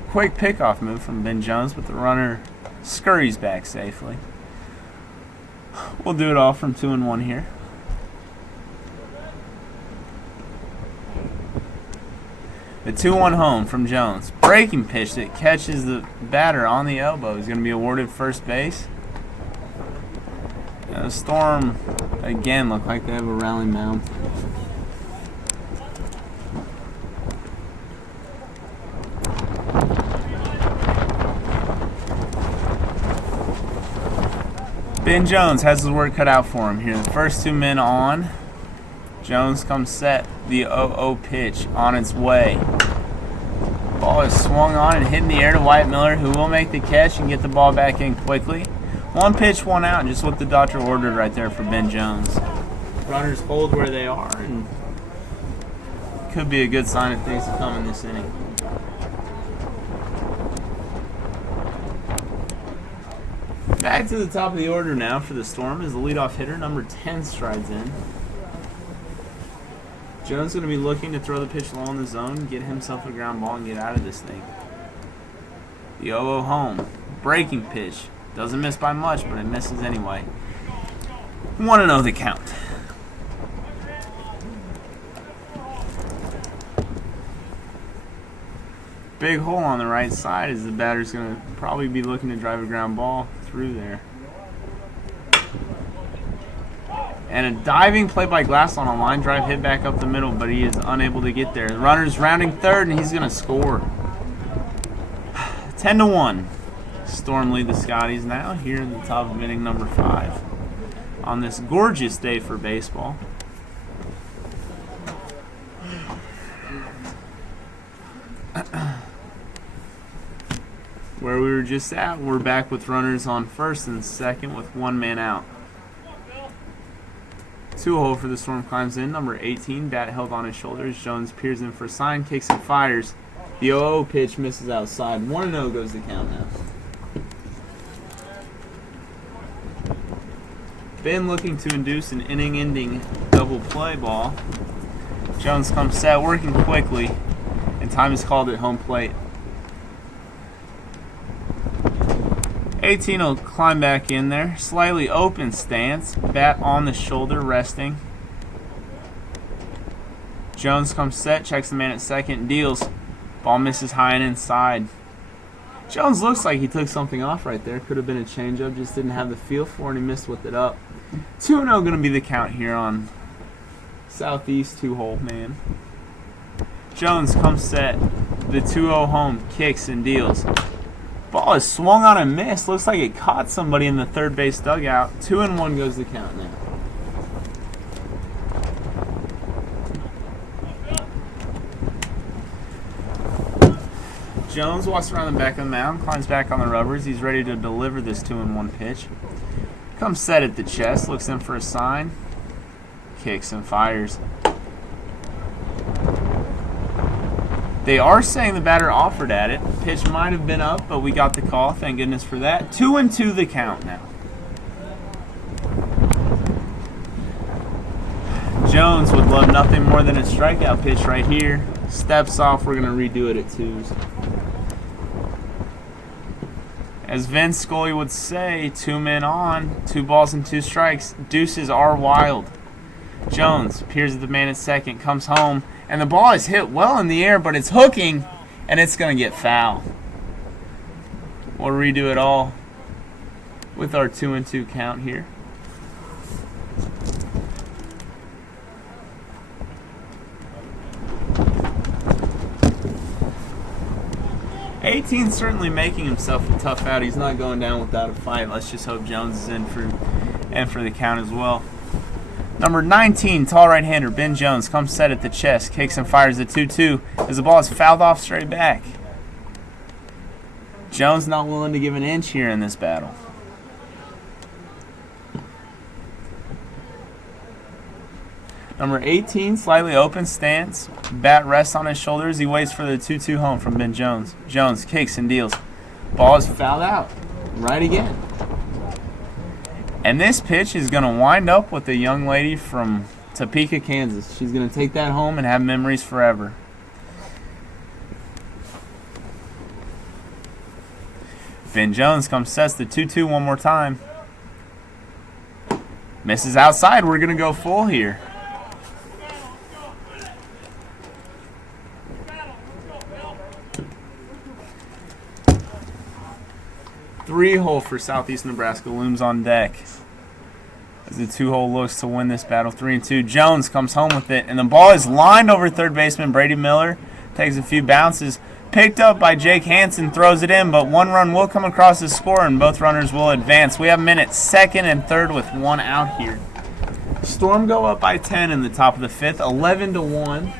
Quick pickoff move from Ben Jones, but the runner scurries back safely. We'll do it all from 2-1 here. The 2-1 home from Jones. Breaking pitch that catches the batter on the elbow. He's going to be awarded first base. And the Storm, again, look like they have a rally mound. Ben Jones has his work cut out for him here. The first 2 men on. Jones comes set. The 0-0 pitch on its way. Ball is swung on and hit in the air to Wyatt Miller, who will make the catch and get the ball back in quickly. 1 pitch, 1 out, just what the doctor ordered right there for Ben Jones. Runners hold where they are, and could be a good sign of things to come in this inning. Back to the top of the order now for the Storm as the leadoff hitter, number 10, strides in. Jones going to be looking to throw the pitch low in the zone, get himself a ground ball, and get out of this thing. The 0-0 home. Breaking pitch. Doesn't miss by much, but it misses anyway. 1-0 the count. Big hole on the right side as the batter's going to probably be looking to drive a ground ball through there. And a diving play by Glass on a line drive hit back up the middle, but he is unable to get there. The runner's rounding third, and he's going to score. 10-1. Storm lead the Scotties now here in the top of inning number 5 on this gorgeous day for baseball. Where we were just at, we're back with runners on first and second with 1 man out. 2-0 for the Storm climbs in. Number 18, bat held on his shoulders. Jones peers in for a sign, kicks and fires. The 0-0 pitch misses outside. 1-0 goes the count now. Ben looking to induce an inning-ending double play ball. Jones comes set, working quickly, and time is called at home plate. 18 will climb back in there. Slightly open stance. Bat on the shoulder, resting. Jones comes set, checks the man at second, deals. Ball misses high and inside. Jones looks like he took something off right there. Could have been a changeup, just didn't have the feel for it, and he missed with it up. 2-0 going to be the count here on Southeast 2-hole man. Jones comes set. The 2-0 home, kicks and deals. Ball is swung on and missed. Looks like it caught somebody in the third base dugout. 2-1 goes the count now. Jones walks around the back of the mound, climbs back on the rubbers. He's ready to deliver this 2-1 pitch. Comes set at the chest, looks in for a sign, kicks and fires. They are saying the batter offered at it. Pitch might have been up, but we got the call. Thank goodness for that. 2-2 the count now. Jones would love nothing more than a strikeout pitch right here. Steps off. We're going to redo it at 2s. As Vince Scully would say, 2 men on, 2 balls and 2 strikes. Deuces are wild. Jones appears at the man at second, comes home, and the ball is hit well in the air, but it's hooking, and it's going to get foul. We'll redo it all with our 2-2 count here. '18 certainly making himself a tough out. He's not going down without a fight. Let's just hope Jones is in for the count as well. Number 19, tall right-hander Ben Jones comes set at the chest, kicks and fires the 2-2 as the ball is fouled off straight back. Jones not willing to give an inch here in this battle. Number 18, slightly open stance. Bat rests on his shoulders. He waits for the 2-2 home from Ben Jones. Jones kicks and deals. Ball is fouled out. Right again. And this pitch is going to wind up with a young lady from Topeka, Kansas. She's going to take that home and have memories forever. Ben Jones comes sets the 2-2 one more time. Misses outside. We're going to go full here. Three-hole for Southeast Nebraska looms on deck as the 2-hole looks to win this battle 3-2. Jones comes home with it, and the ball is lined over third baseman Brady Miller. Takes a few bounces. Picked up by Jake Hansen, throws it in, but 1 run will come across the score, and both runners will advance. We have men at second and third with 1 out here. Storm go up by 10 in the top of the 5th, 11-1.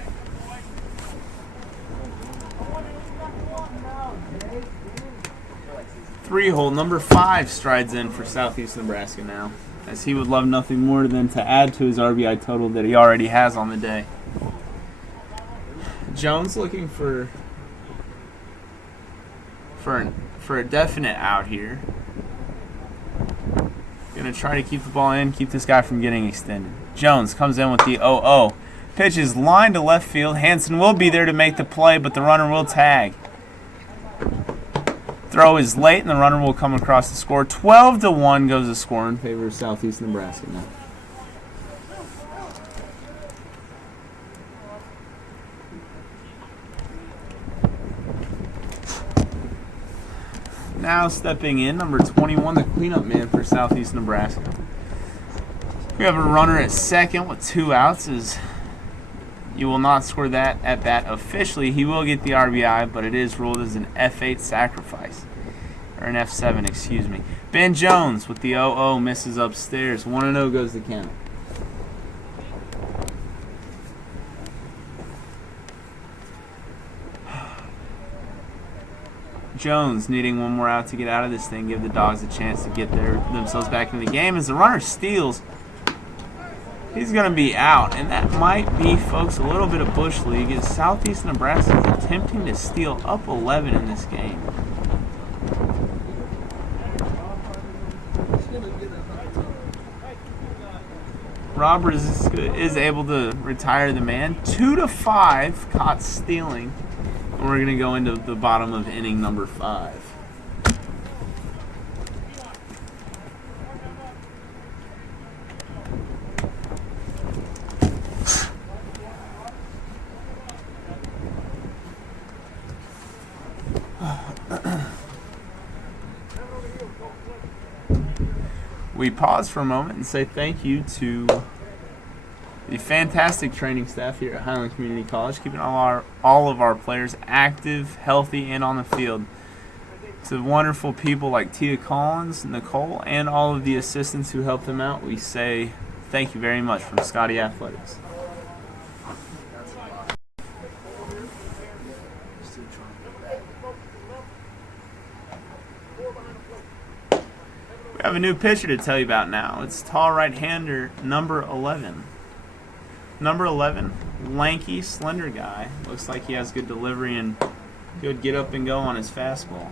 Three-hole, number 5 strides in for Southeast Nebraska now, as he would love nothing more than to add to his RBI total that he already has on the day. Jones looking for a definite out here. Gonna try to keep the ball in, keep this guy from getting extended. Jones comes in with the 0-0. Pitch is lined to left field. Hansen will be there to make the play, but the runner will tag. Throw is late, and the runner will come across the score. 12-1 goes the score in favor of Southeast Nebraska now. Now stepping in, number 21, the cleanup man for Southeast Nebraska. We have a runner at second with 2 outs. As you will not score that at bat officially. He will get the RBI, but it is ruled as an F8 sacrifice. Or an F7, excuse me. Ben Jones with the 0-0 misses upstairs. 1-0 goes the count. Jones needing 1 more out to get out of this thing, give the Dogs a chance to get themselves back in the game. As the runner steals, he's going to be out, and that might be, folks, a little bit of Bush League as Southeast Nebraska is attempting to steal up 11 in this game. Roberts is able to retire the man. 2-5 caught stealing. And we're going to go into the bottom of inning number 5. We pause for a moment and say thank you to the fantastic training staff here at Highland Community College, keeping all of our players active, healthy, and on the field. To wonderful people like Tia Collins, Nicole, and all of the assistants who helped them out, we say thank you very much from Scottie Athletics. We have a new pitcher to tell you about now. It's tall right-hander number 11. Number 11, lanky, slender guy. Looks like he has good delivery and good get up and go on his fastball.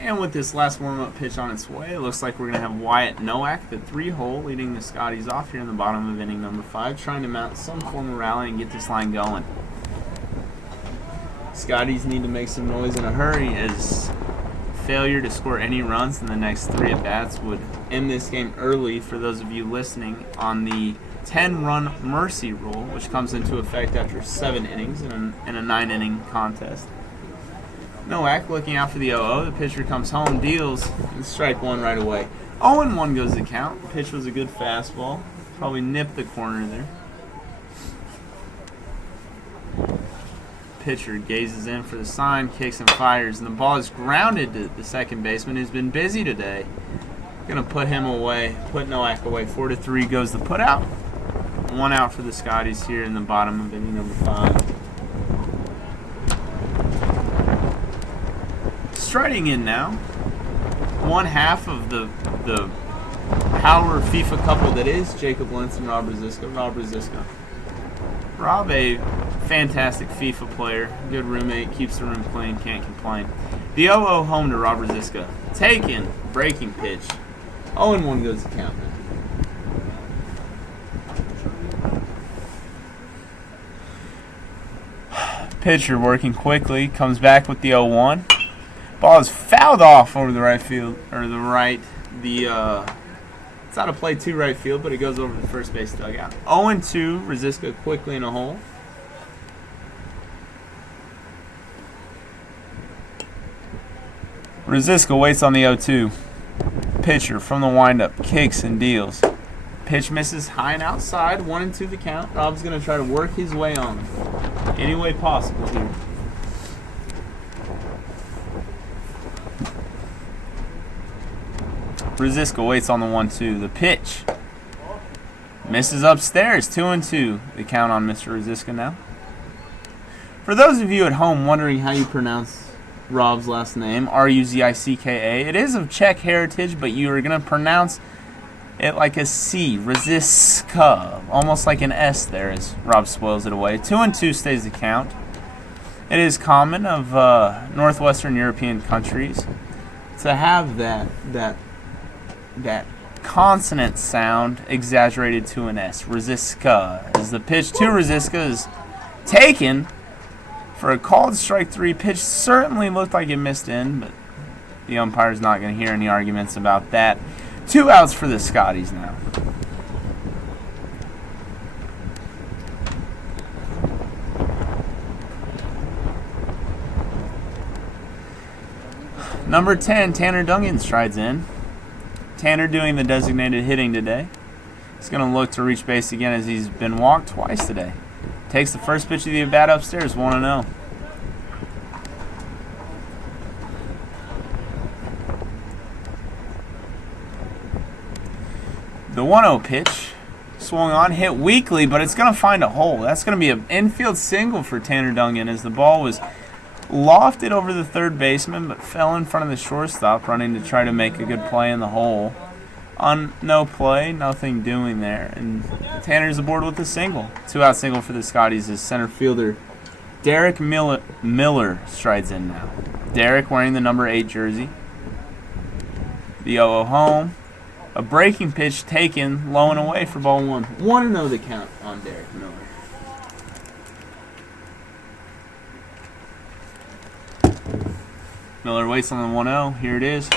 And with this last warm-up pitch on its way, it looks like we're going to have Wyatt Nowak, the 3-hole, leading the Scotties off here in the bottom of inning number 5, trying to mount some form of rally and get this line going. Scotties need to make some noise in a hurry, as failure to score any runs in the next 3 at-bats would end this game early for those of you listening on the 10-run mercy rule, which comes into effect after 7 innings in a 9-inning contest. Nowak looking out for the 0-0. The pitcher comes home, deals, and strike 1 right away. 0-1 goes the count. The pitch was a good fastball. Probably nipped the corner there. Pitcher gazes in for the sign, kicks and fires, and the ball is grounded to the second baseman, who's been busy today. Gonna put him away, put Nowak away. 4-3 goes the put out. 1 out for the Scotties here in the bottom of inning number 5. Striding in now, 1/2 of the power FIFA couple that is Jacob Lentz and Rob Rosiska. Rob, a fantastic FIFA player, good roommate, keeps the room clean, can't complain. The 0-0 home to Rob Rosiska. Taken, breaking pitch. 0-1 goes the count. Pitcher working quickly, comes back with the 0-1. Ball is fouled off over the right field, or it's out of play to right field, but it goes over the first base dugout. 0-2, Rosiska quickly in a hole. Rosiska waits on the 0-2. Pitcher from the windup kicks and deals. Pitch misses high and outside, 1-2 the count. Rob's going to try to work his way on any way possible here. Rosiska waits on the 1-2. The pitch misses upstairs. 2-2. The count on Mr. Rosiska now. For those of you at home wondering how you pronounce Rob's last name, Ruzicka, it is of Czech heritage, but you are going to pronounce it like a C. Rosiska. Almost like an S there as Rob spoils it away. 2-2 stays the count. It is common of northwestern European countries to have that consonant sound exaggerated to an S. Rosiska. As the pitch to Rosiska is taken for a called strike 3. Pitch certainly looked like it missed in, but the umpire's not going to hear any arguments about that. 2 outs for the Scotties now. Number 10, Tanner Dungan strides in. Tanner doing the designated hitting today. He's going to look to reach base again as he's been walked twice today. Takes the first pitch of the at-bat upstairs, 1-0. The 1-0 pitch swung on, hit weakly, but it's going to find a hole. That's going to be an infield single for Tanner Dungan as the ball was lofted over the third baseman, but fell in front of the shortstop, running to try to make a good play in the hole. On no play, nothing doing there, and Tanner's aboard with a single. 2-out single for the Scotties as center fielder Derek Miller strides in now. Derek wearing the number 8 jersey. The 0-0 home. A breaking pitch taken, low and away for ball 1. 1-0 the count on Derek Miller. Miller waits on the 1-0. Here it is.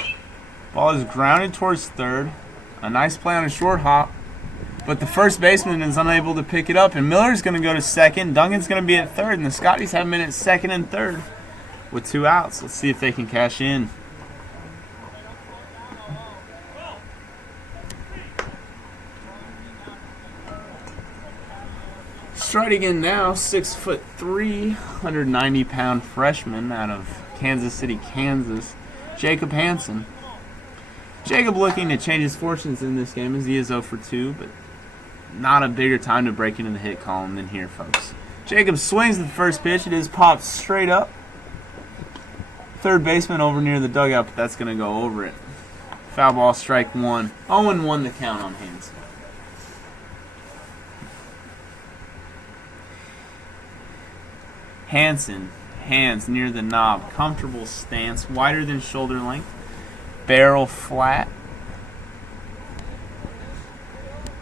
Ball is grounded towards third. A nice play on a short hop. But the first baseman is unable to pick it up. And Miller's going to go to second. Dungan's going to be at third. And the Scotties have him in at second and third with 2 outs. Let's see if they can cash in. Striking now, 6'3", 190-pound freshman out of Kansas City, Kansas, Jacob Hansen. Jacob looking to change his fortunes in this game as he is 0 for 2, but not a bigger time to break into the hit column than here, folks. Jacob swings the first pitch. It is popped straight up. Third baseman over near the dugout, but that's going to go over it. Foul ball, strike one. 0-1 the count on Hansen. Hansen, hands near the knob, comfortable stance, wider than shoulder length, barrel flat.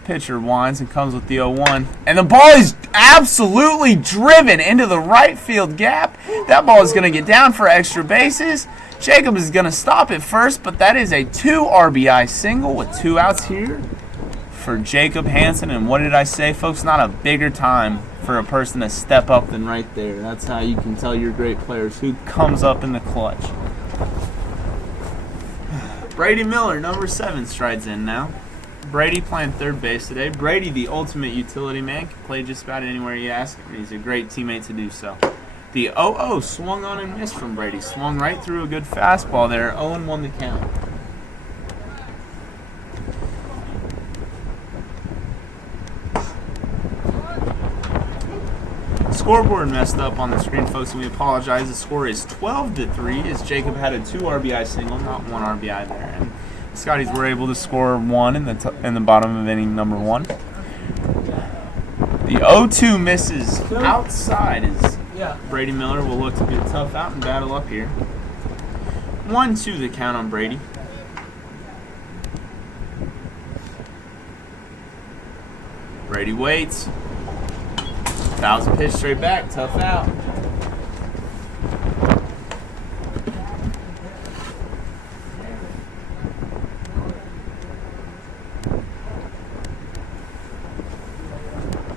Pitcher winds and comes with the 0-1. And the ball is absolutely driven into the right field gap. That ball is going to get down for extra bases. Jacob is going to stop at first, but that is a 2 RBI single with 2 outs here for Jacob Hansen. And what did I say, folks? Not a bigger time for a person to step up than right there. That's how you can tell your great players who comes up in the clutch. Brady Miller, number 7, strides in now. Brady playing third base today. Brady, the ultimate utility man, can play just about anywhere you ask him. He's a great teammate to do so. The 0-0 swung on and missed from Brady. Swung right through a good fastball there. 0-1 the count. Scoreboard messed up on the screen, folks, and we apologize. The score is 12-3 as Jacob had a 2 RBI single, not 1 RBI there. And Scotties were able to score 1 in the bottom of inning number 1. The 0-2 misses outside as Brady Miller will look to get tough out and battle up here. 1-2 the count on Brady. Brady waits. Fouls a pitch straight back, tough out.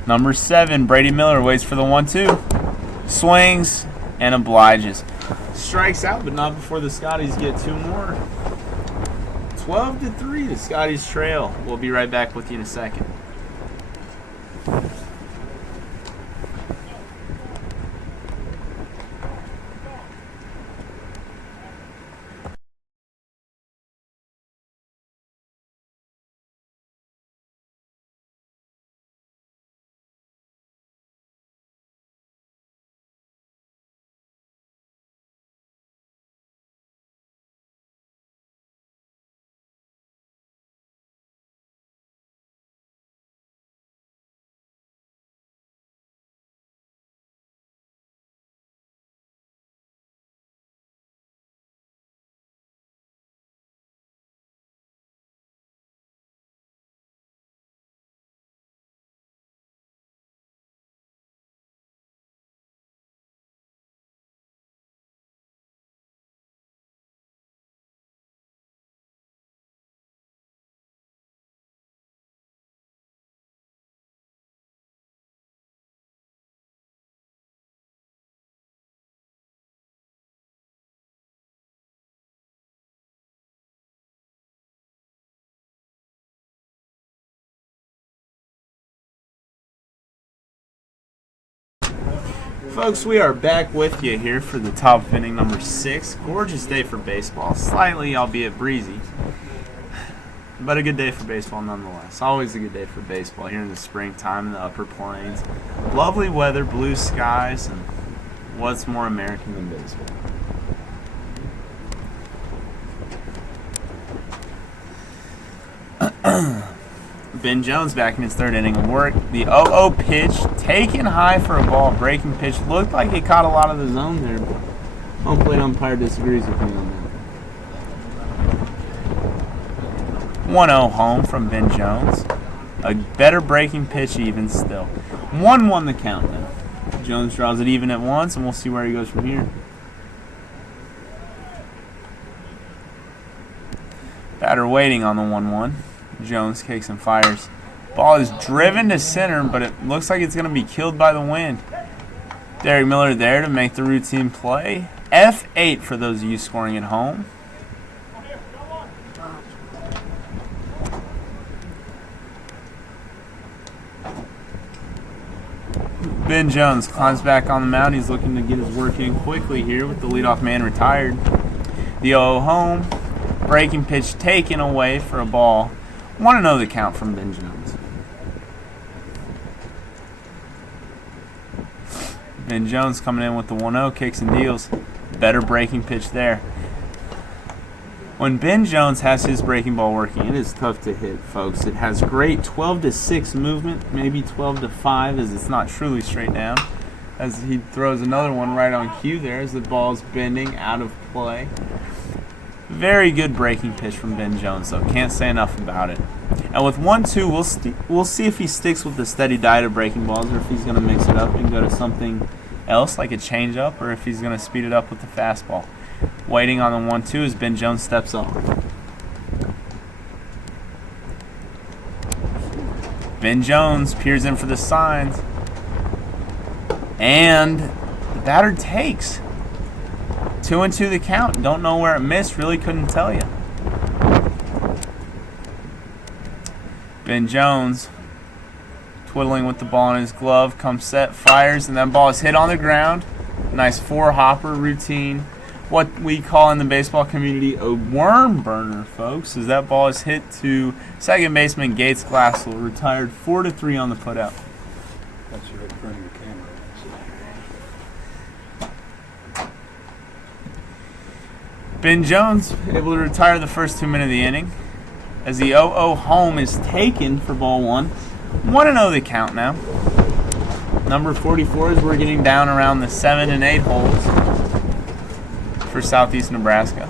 Number 7, Brady Miller waits for the 1-2. Swings and obliges. Strikes out, but not before the Scotties get 2 more. 12-3, the Scotties trail. We'll be right back with you in a second. Folks, we are back with you here for the top of inning number 6. Gorgeous day for baseball. Slightly, albeit breezy, but a good day for baseball nonetheless. Always a good day for baseball here in the springtime in the upper plains. Lovely weather, blue skies, and what's more American than baseball? Ben Jones back in his 3rd inning of work. The 0-0 pitch, taken high for a ball, breaking pitch. Looked like it caught a lot of the zone there, but home plate umpire disagrees with me on that. 1-0 home from Ben Jones. A better breaking pitch even still. 1-1 the count now. Jones draws it even at once, and we'll see where he goes from here. Batter waiting on the 1-1. Jones kicks and fires. Ball is driven to center, but it looks like it's going to be killed by the wind. Derek Miller there to make the routine play. F8 for those of you scoring at home. Ben Jones climbs back on the mound. He's looking to get his work in quickly here with the leadoff man retired. The 0-0 home. Breaking pitch taken away for a ball. Want to know the count from Ben Jones. Ben Jones coming in with the 1-0, kicks and deals. Better breaking pitch there. When Ben Jones has his breaking ball working, it is tough to hit, folks. It has great 12-6 movement, maybe 12-5 as it's not truly straight down. As he throws another one right on cue there as the ball's bending out of play. Very good breaking pitch from Ben Jones, though. Can't say enough about it. And with 1-2, we'll see if he sticks with the steady diet of breaking balls or if he's going to mix it up and go to something else like a changeup or if he's going to speed it up with the fastball. Waiting on the 1-2 as Ben Jones steps off. Ben Jones peers in for the signs. And the batter takes. 2-2 the count. Don't know where it missed. Really couldn't tell you. Ben Jones twiddling with the ball in his glove. Comes set, fires, and that ball is hit on the ground. Nice four-hopper routine. What we call in the baseball community a worm burner, folks, as that ball is hit to second baseman Gates Glassell, retired 4-3 on the putout. That's right in front of your camera. Ben Jones able to retire the first 2 minutes of the inning as the 0-0 home is taken for ball one. 1-0 the count now. Number 44 as we're getting down around the 7 and 8 holes for Southeast Nebraska.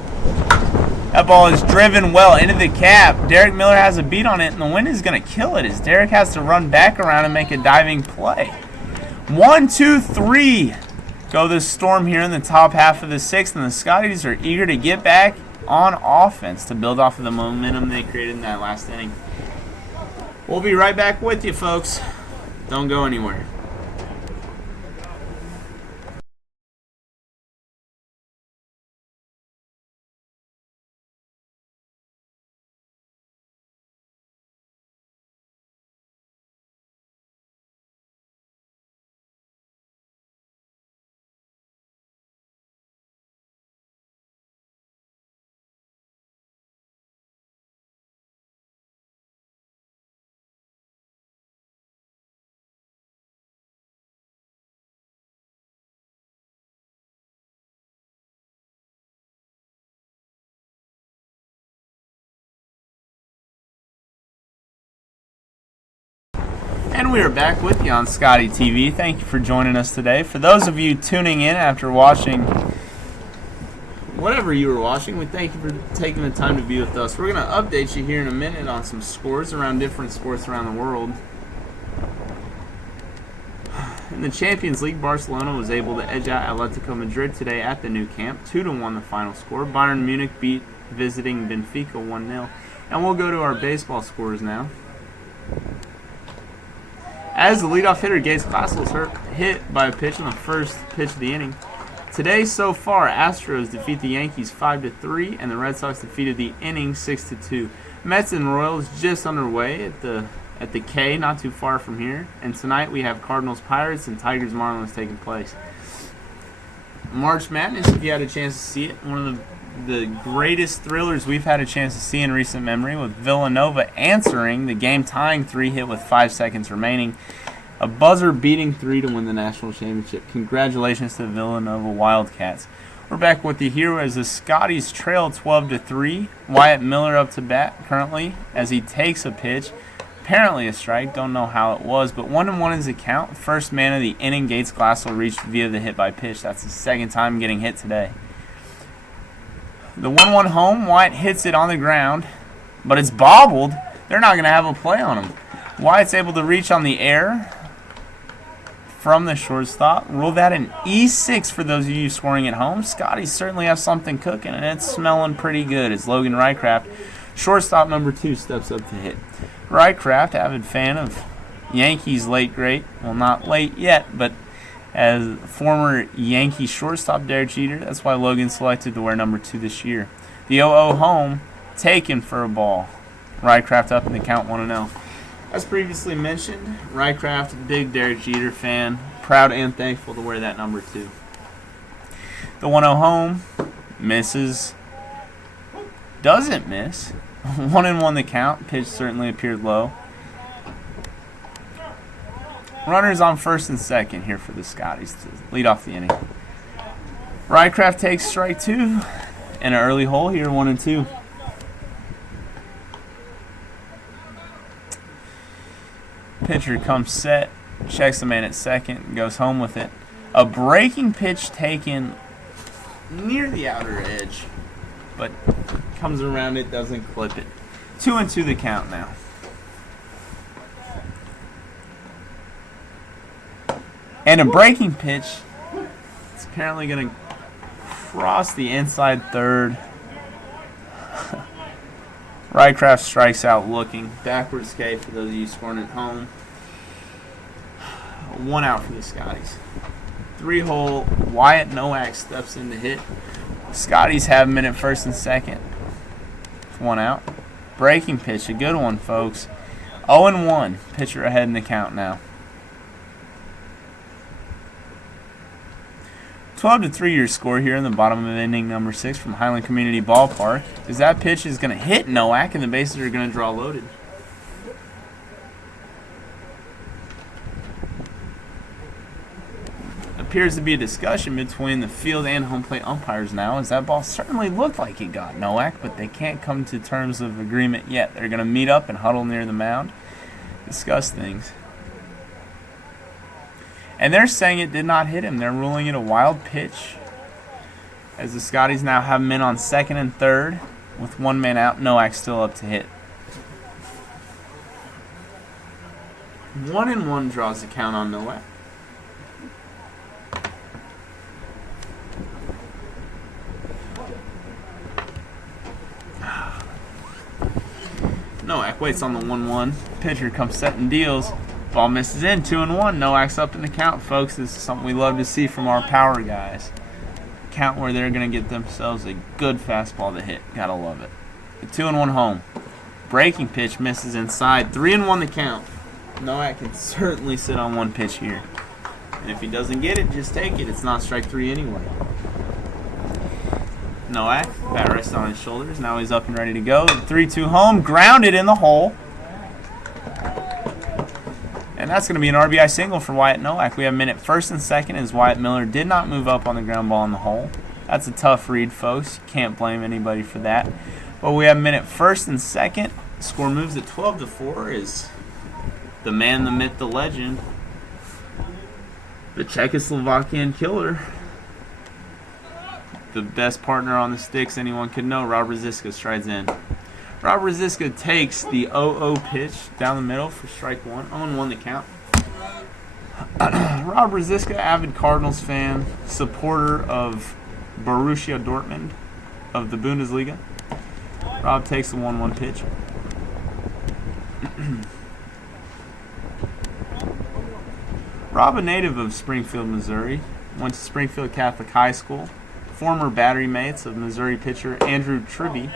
That ball is driven well into the cap. Derek Miller has a beat on it, and the wind is going to kill it as Derek has to run back around and make a diving play. 1, 2, 3 go the Storm here in the top half of the sixth, and the Scotties are eager to get back on offense to build off of the momentum they created in that last inning. We'll be right back with you, folks. Don't go anywhere. And we are back with you on Scottie TV. Thank you for joining us today. For those of you tuning in after watching whatever you were watching, we thank you for taking the time to be with us. We're going to update you here in a minute on some scores around different sports around the world. In the Champions League, Barcelona was able to edge out Atletico Madrid today at the new camp. 2-1 the final score. Bayern Munich beat visiting Benfica 1-0. And we'll go to our baseball scores now. As the leadoff hitter, Gates Glassell is hit by a pitch on the first pitch of the inning. Today, so far, Astros defeat the Yankees 5-3, and the Red Sox defeated the inning 6-2. Mets and Royals just underway at the K, not too far from here. And tonight we have Cardinals Pirates and Tigers Marlins taking place. March Madness, if you had a chance to see it, one of the greatest thrillers we've had a chance to see in recent memory, with Villanova answering the game-tying 3 hit with 5 seconds remaining. A buzzer-beating 3 to win the national championship. Congratulations to the Villanova Wildcats. We're back with you here as the Scotties trail 12-3. Wyatt Miller up to bat currently as he takes a pitch. Apparently a strike. Don't know how it was, but 1-1 is the count. First man of the inning, Gates Glassell reached via the hit by pitch. That's the second time getting hit today. The 1-1 home, Wyatt hits it on the ground, but it's bobbled. They're not going to have a play on him. Wyatt's able to reach on the air from the shortstop. Rule that an E6 for those of you scoring at home. Scotty certainly has something cooking, and it's smelling pretty good as Logan Rycraft, shortstop number 2, steps up to hit. Rycraft, avid fan of Yankees late great. Well, not late yet, but as former Yankee shortstop Derek Jeter, that's why Logan selected to wear number 2 this year. The 0-0 home, taken for a ball. Rycraft up in the count 1-0. As previously mentioned, Rycraft, big Derek Jeter fan, Proud and thankful to wear that number 2. The 1-0 home. Misses. Doesn't miss. 1-1 the count. Pitch certainly appeared low. Runners on first and second here for the Scotties to lead off the inning. Rycraft takes strike 2. And an early hole here, 1-2. Pitcher comes set, checks the man at second, and goes home with it. A breaking pitch taken near the outer edge, but comes around it, doesn't clip it. 2-2 the count now. And a breaking pitch. It's apparently going to cross the inside third. Rycraft strikes out looking. Backwards K for those of you scoring at home. 1 out for the Scotties. 3-hole. Wyatt Nowak steps in to hit. Scotties have him in at first and second. 1 out. Breaking pitch. A good one, folks. 0-1. Pitcher ahead in the count now. 12-3 your score here in the bottom of inning number 6 from Highland Community Ballpark. As that pitch is going to hit Nowak and the bases are going to draw loaded. Appears to be a discussion between the field and home plate umpires now, as that ball certainly looked like it got Nowak, but they can't come to terms of agreement yet. They're going to meet up and huddle near the mound, discuss things. And they're saying it did not hit him. They're ruling it a wild pitch. As the Scotties now have men on second and third with 1 man out. Nowak still up to hit. 1-1 draws the count on Nowak. Nowak waits on the 1-1. Pitcher comes set and deals. Ball misses in, 2-1. Nowak's up in the count, folks. This is something we love to see from our power guys. Count where they're going to get themselves a good fastball to hit. Gotta love it. The 2-1 home. Breaking pitch misses inside. 3-1 the count. Nowak can certainly sit on 1 pitch here. And if he doesn't get it, just take it. It's not strike 3 anyway. Nowak, bat rests on his shoulders. Now he's up and ready to go. 3-2 home. Grounded in the hole. And that's going to be an RBI single for Wyatt Nowak. We have men at first and second as Wyatt Miller did not move up on the ground ball in the hole. That's a tough read, folks. Can't blame anybody for that. But we have men at first and second. Score moves at 12-4 as the man, the myth, the legend, the Czechoslovakian killer, the best partner on the sticks anyone could know, Rob Rosiska strides in. Rob Rosiska takes the 0-0 pitch down the middle for strike 1. 0-1 the count. Rob Rosiska, avid Cardinals fan, supporter of Borussia Dortmund of the Bundesliga. Rob takes the 1-1 pitch. Rob, a native of Springfield, Missouri, went to Springfield Catholic High School. Former battery mates of Missouri pitcher Andrew Tribby.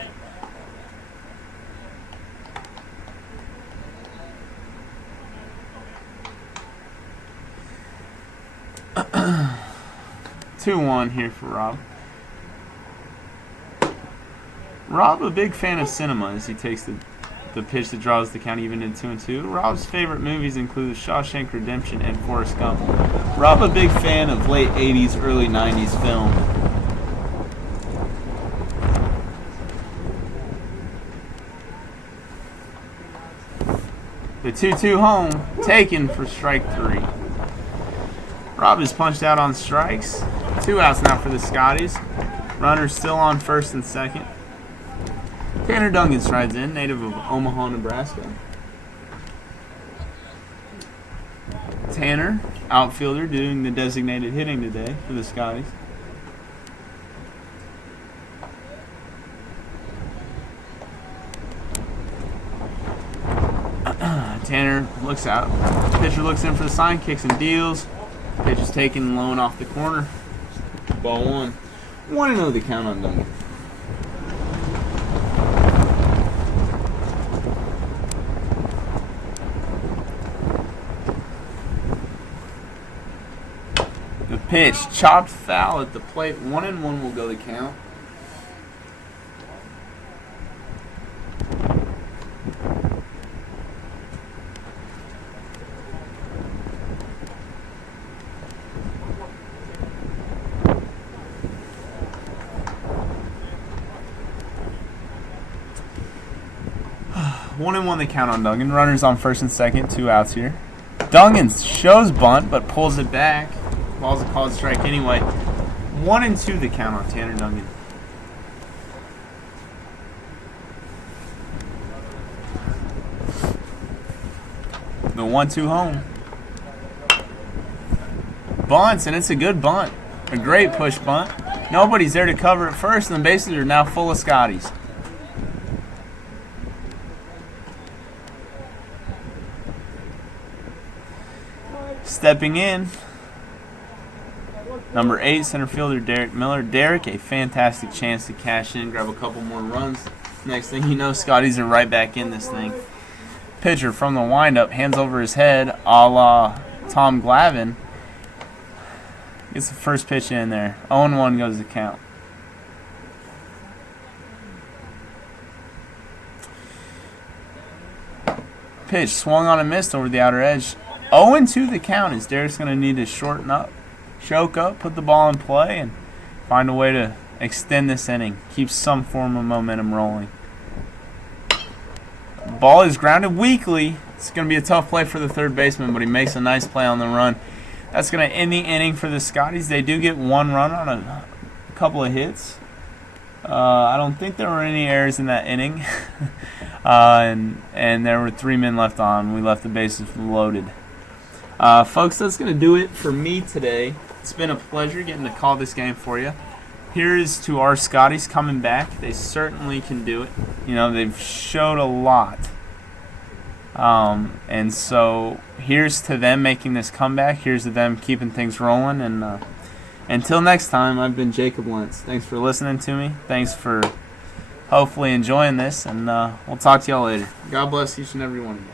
(2-1) here for Rob. Rob, a big fan of cinema as he takes the pitch that draws the count even in 2-2. Rob's favorite movies include Shawshank Redemption and Forrest Gump. Rob, a big fan of late 80s, early 90s film. The 2-2 home, taken for strike 3. Rob is punched out on strikes. 2 outs now for the Scotties. Runners still on first and second. Tanner Duncan strides in, native of Omaha, Nebraska. Tanner, outfielder, doing the designated hitting today for the Scotties. Tanner looks out. Pitcher looks in for the sign, kicks and deals. Pitch is taken low and off the corner. Ball 1. 1-0 the count on Duncan. Pitch, chopped foul at the plate. 1-1 will go the count. One and one the count on Duggan. Runners on first and second, 2 outs here. Duggan shows bunt but pulls it back. Ball's a called strike anyway. 1-2 the count on Tanner Duggan. The 1-2 home. Bunts, and it's a good bunt. A great push bunt. Nobody's there to cover at first, and the bases are now full of Scotties. Stepping in, number 8 center fielder Derek Miller. Derek, a fantastic chance to cash in, grab a couple more runs. Next thing you know, Scotties are right back in this thing. Pitcher from the windup, hands over his head, a la Tom Glavine. Gets the first pitch in there. 0-1 goes the count. Pitch swung on and missed over the outer edge. 0-2 the count is Derek's going to need to shorten up, choke up, put the ball in play, and find a way to extend this inning. Keep some form of momentum rolling. Ball is grounded weakly. It's going to be a tough play for the third baseman, but he makes a nice play on the run. That's going to end the inning for the Scotties. They do get 1 run on a couple of hits. I don't think there were any errors in that inning. And there were 3 men left on. We left the bases loaded. Folks, that's going to do it for me today. It's been a pleasure getting to call this game for you. Here's to our Scotties coming back. They certainly can do it. You know, they've showed a lot. And so here's to them making this comeback. Here's to them keeping things rolling. And until next time, I've been Jacob Lentz. Thanks for listening to me. Thanks for hopefully enjoying this. And we'll talk to y'all later. God bless each and every one of you.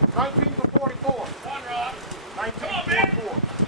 19 to 44. 19 to 44.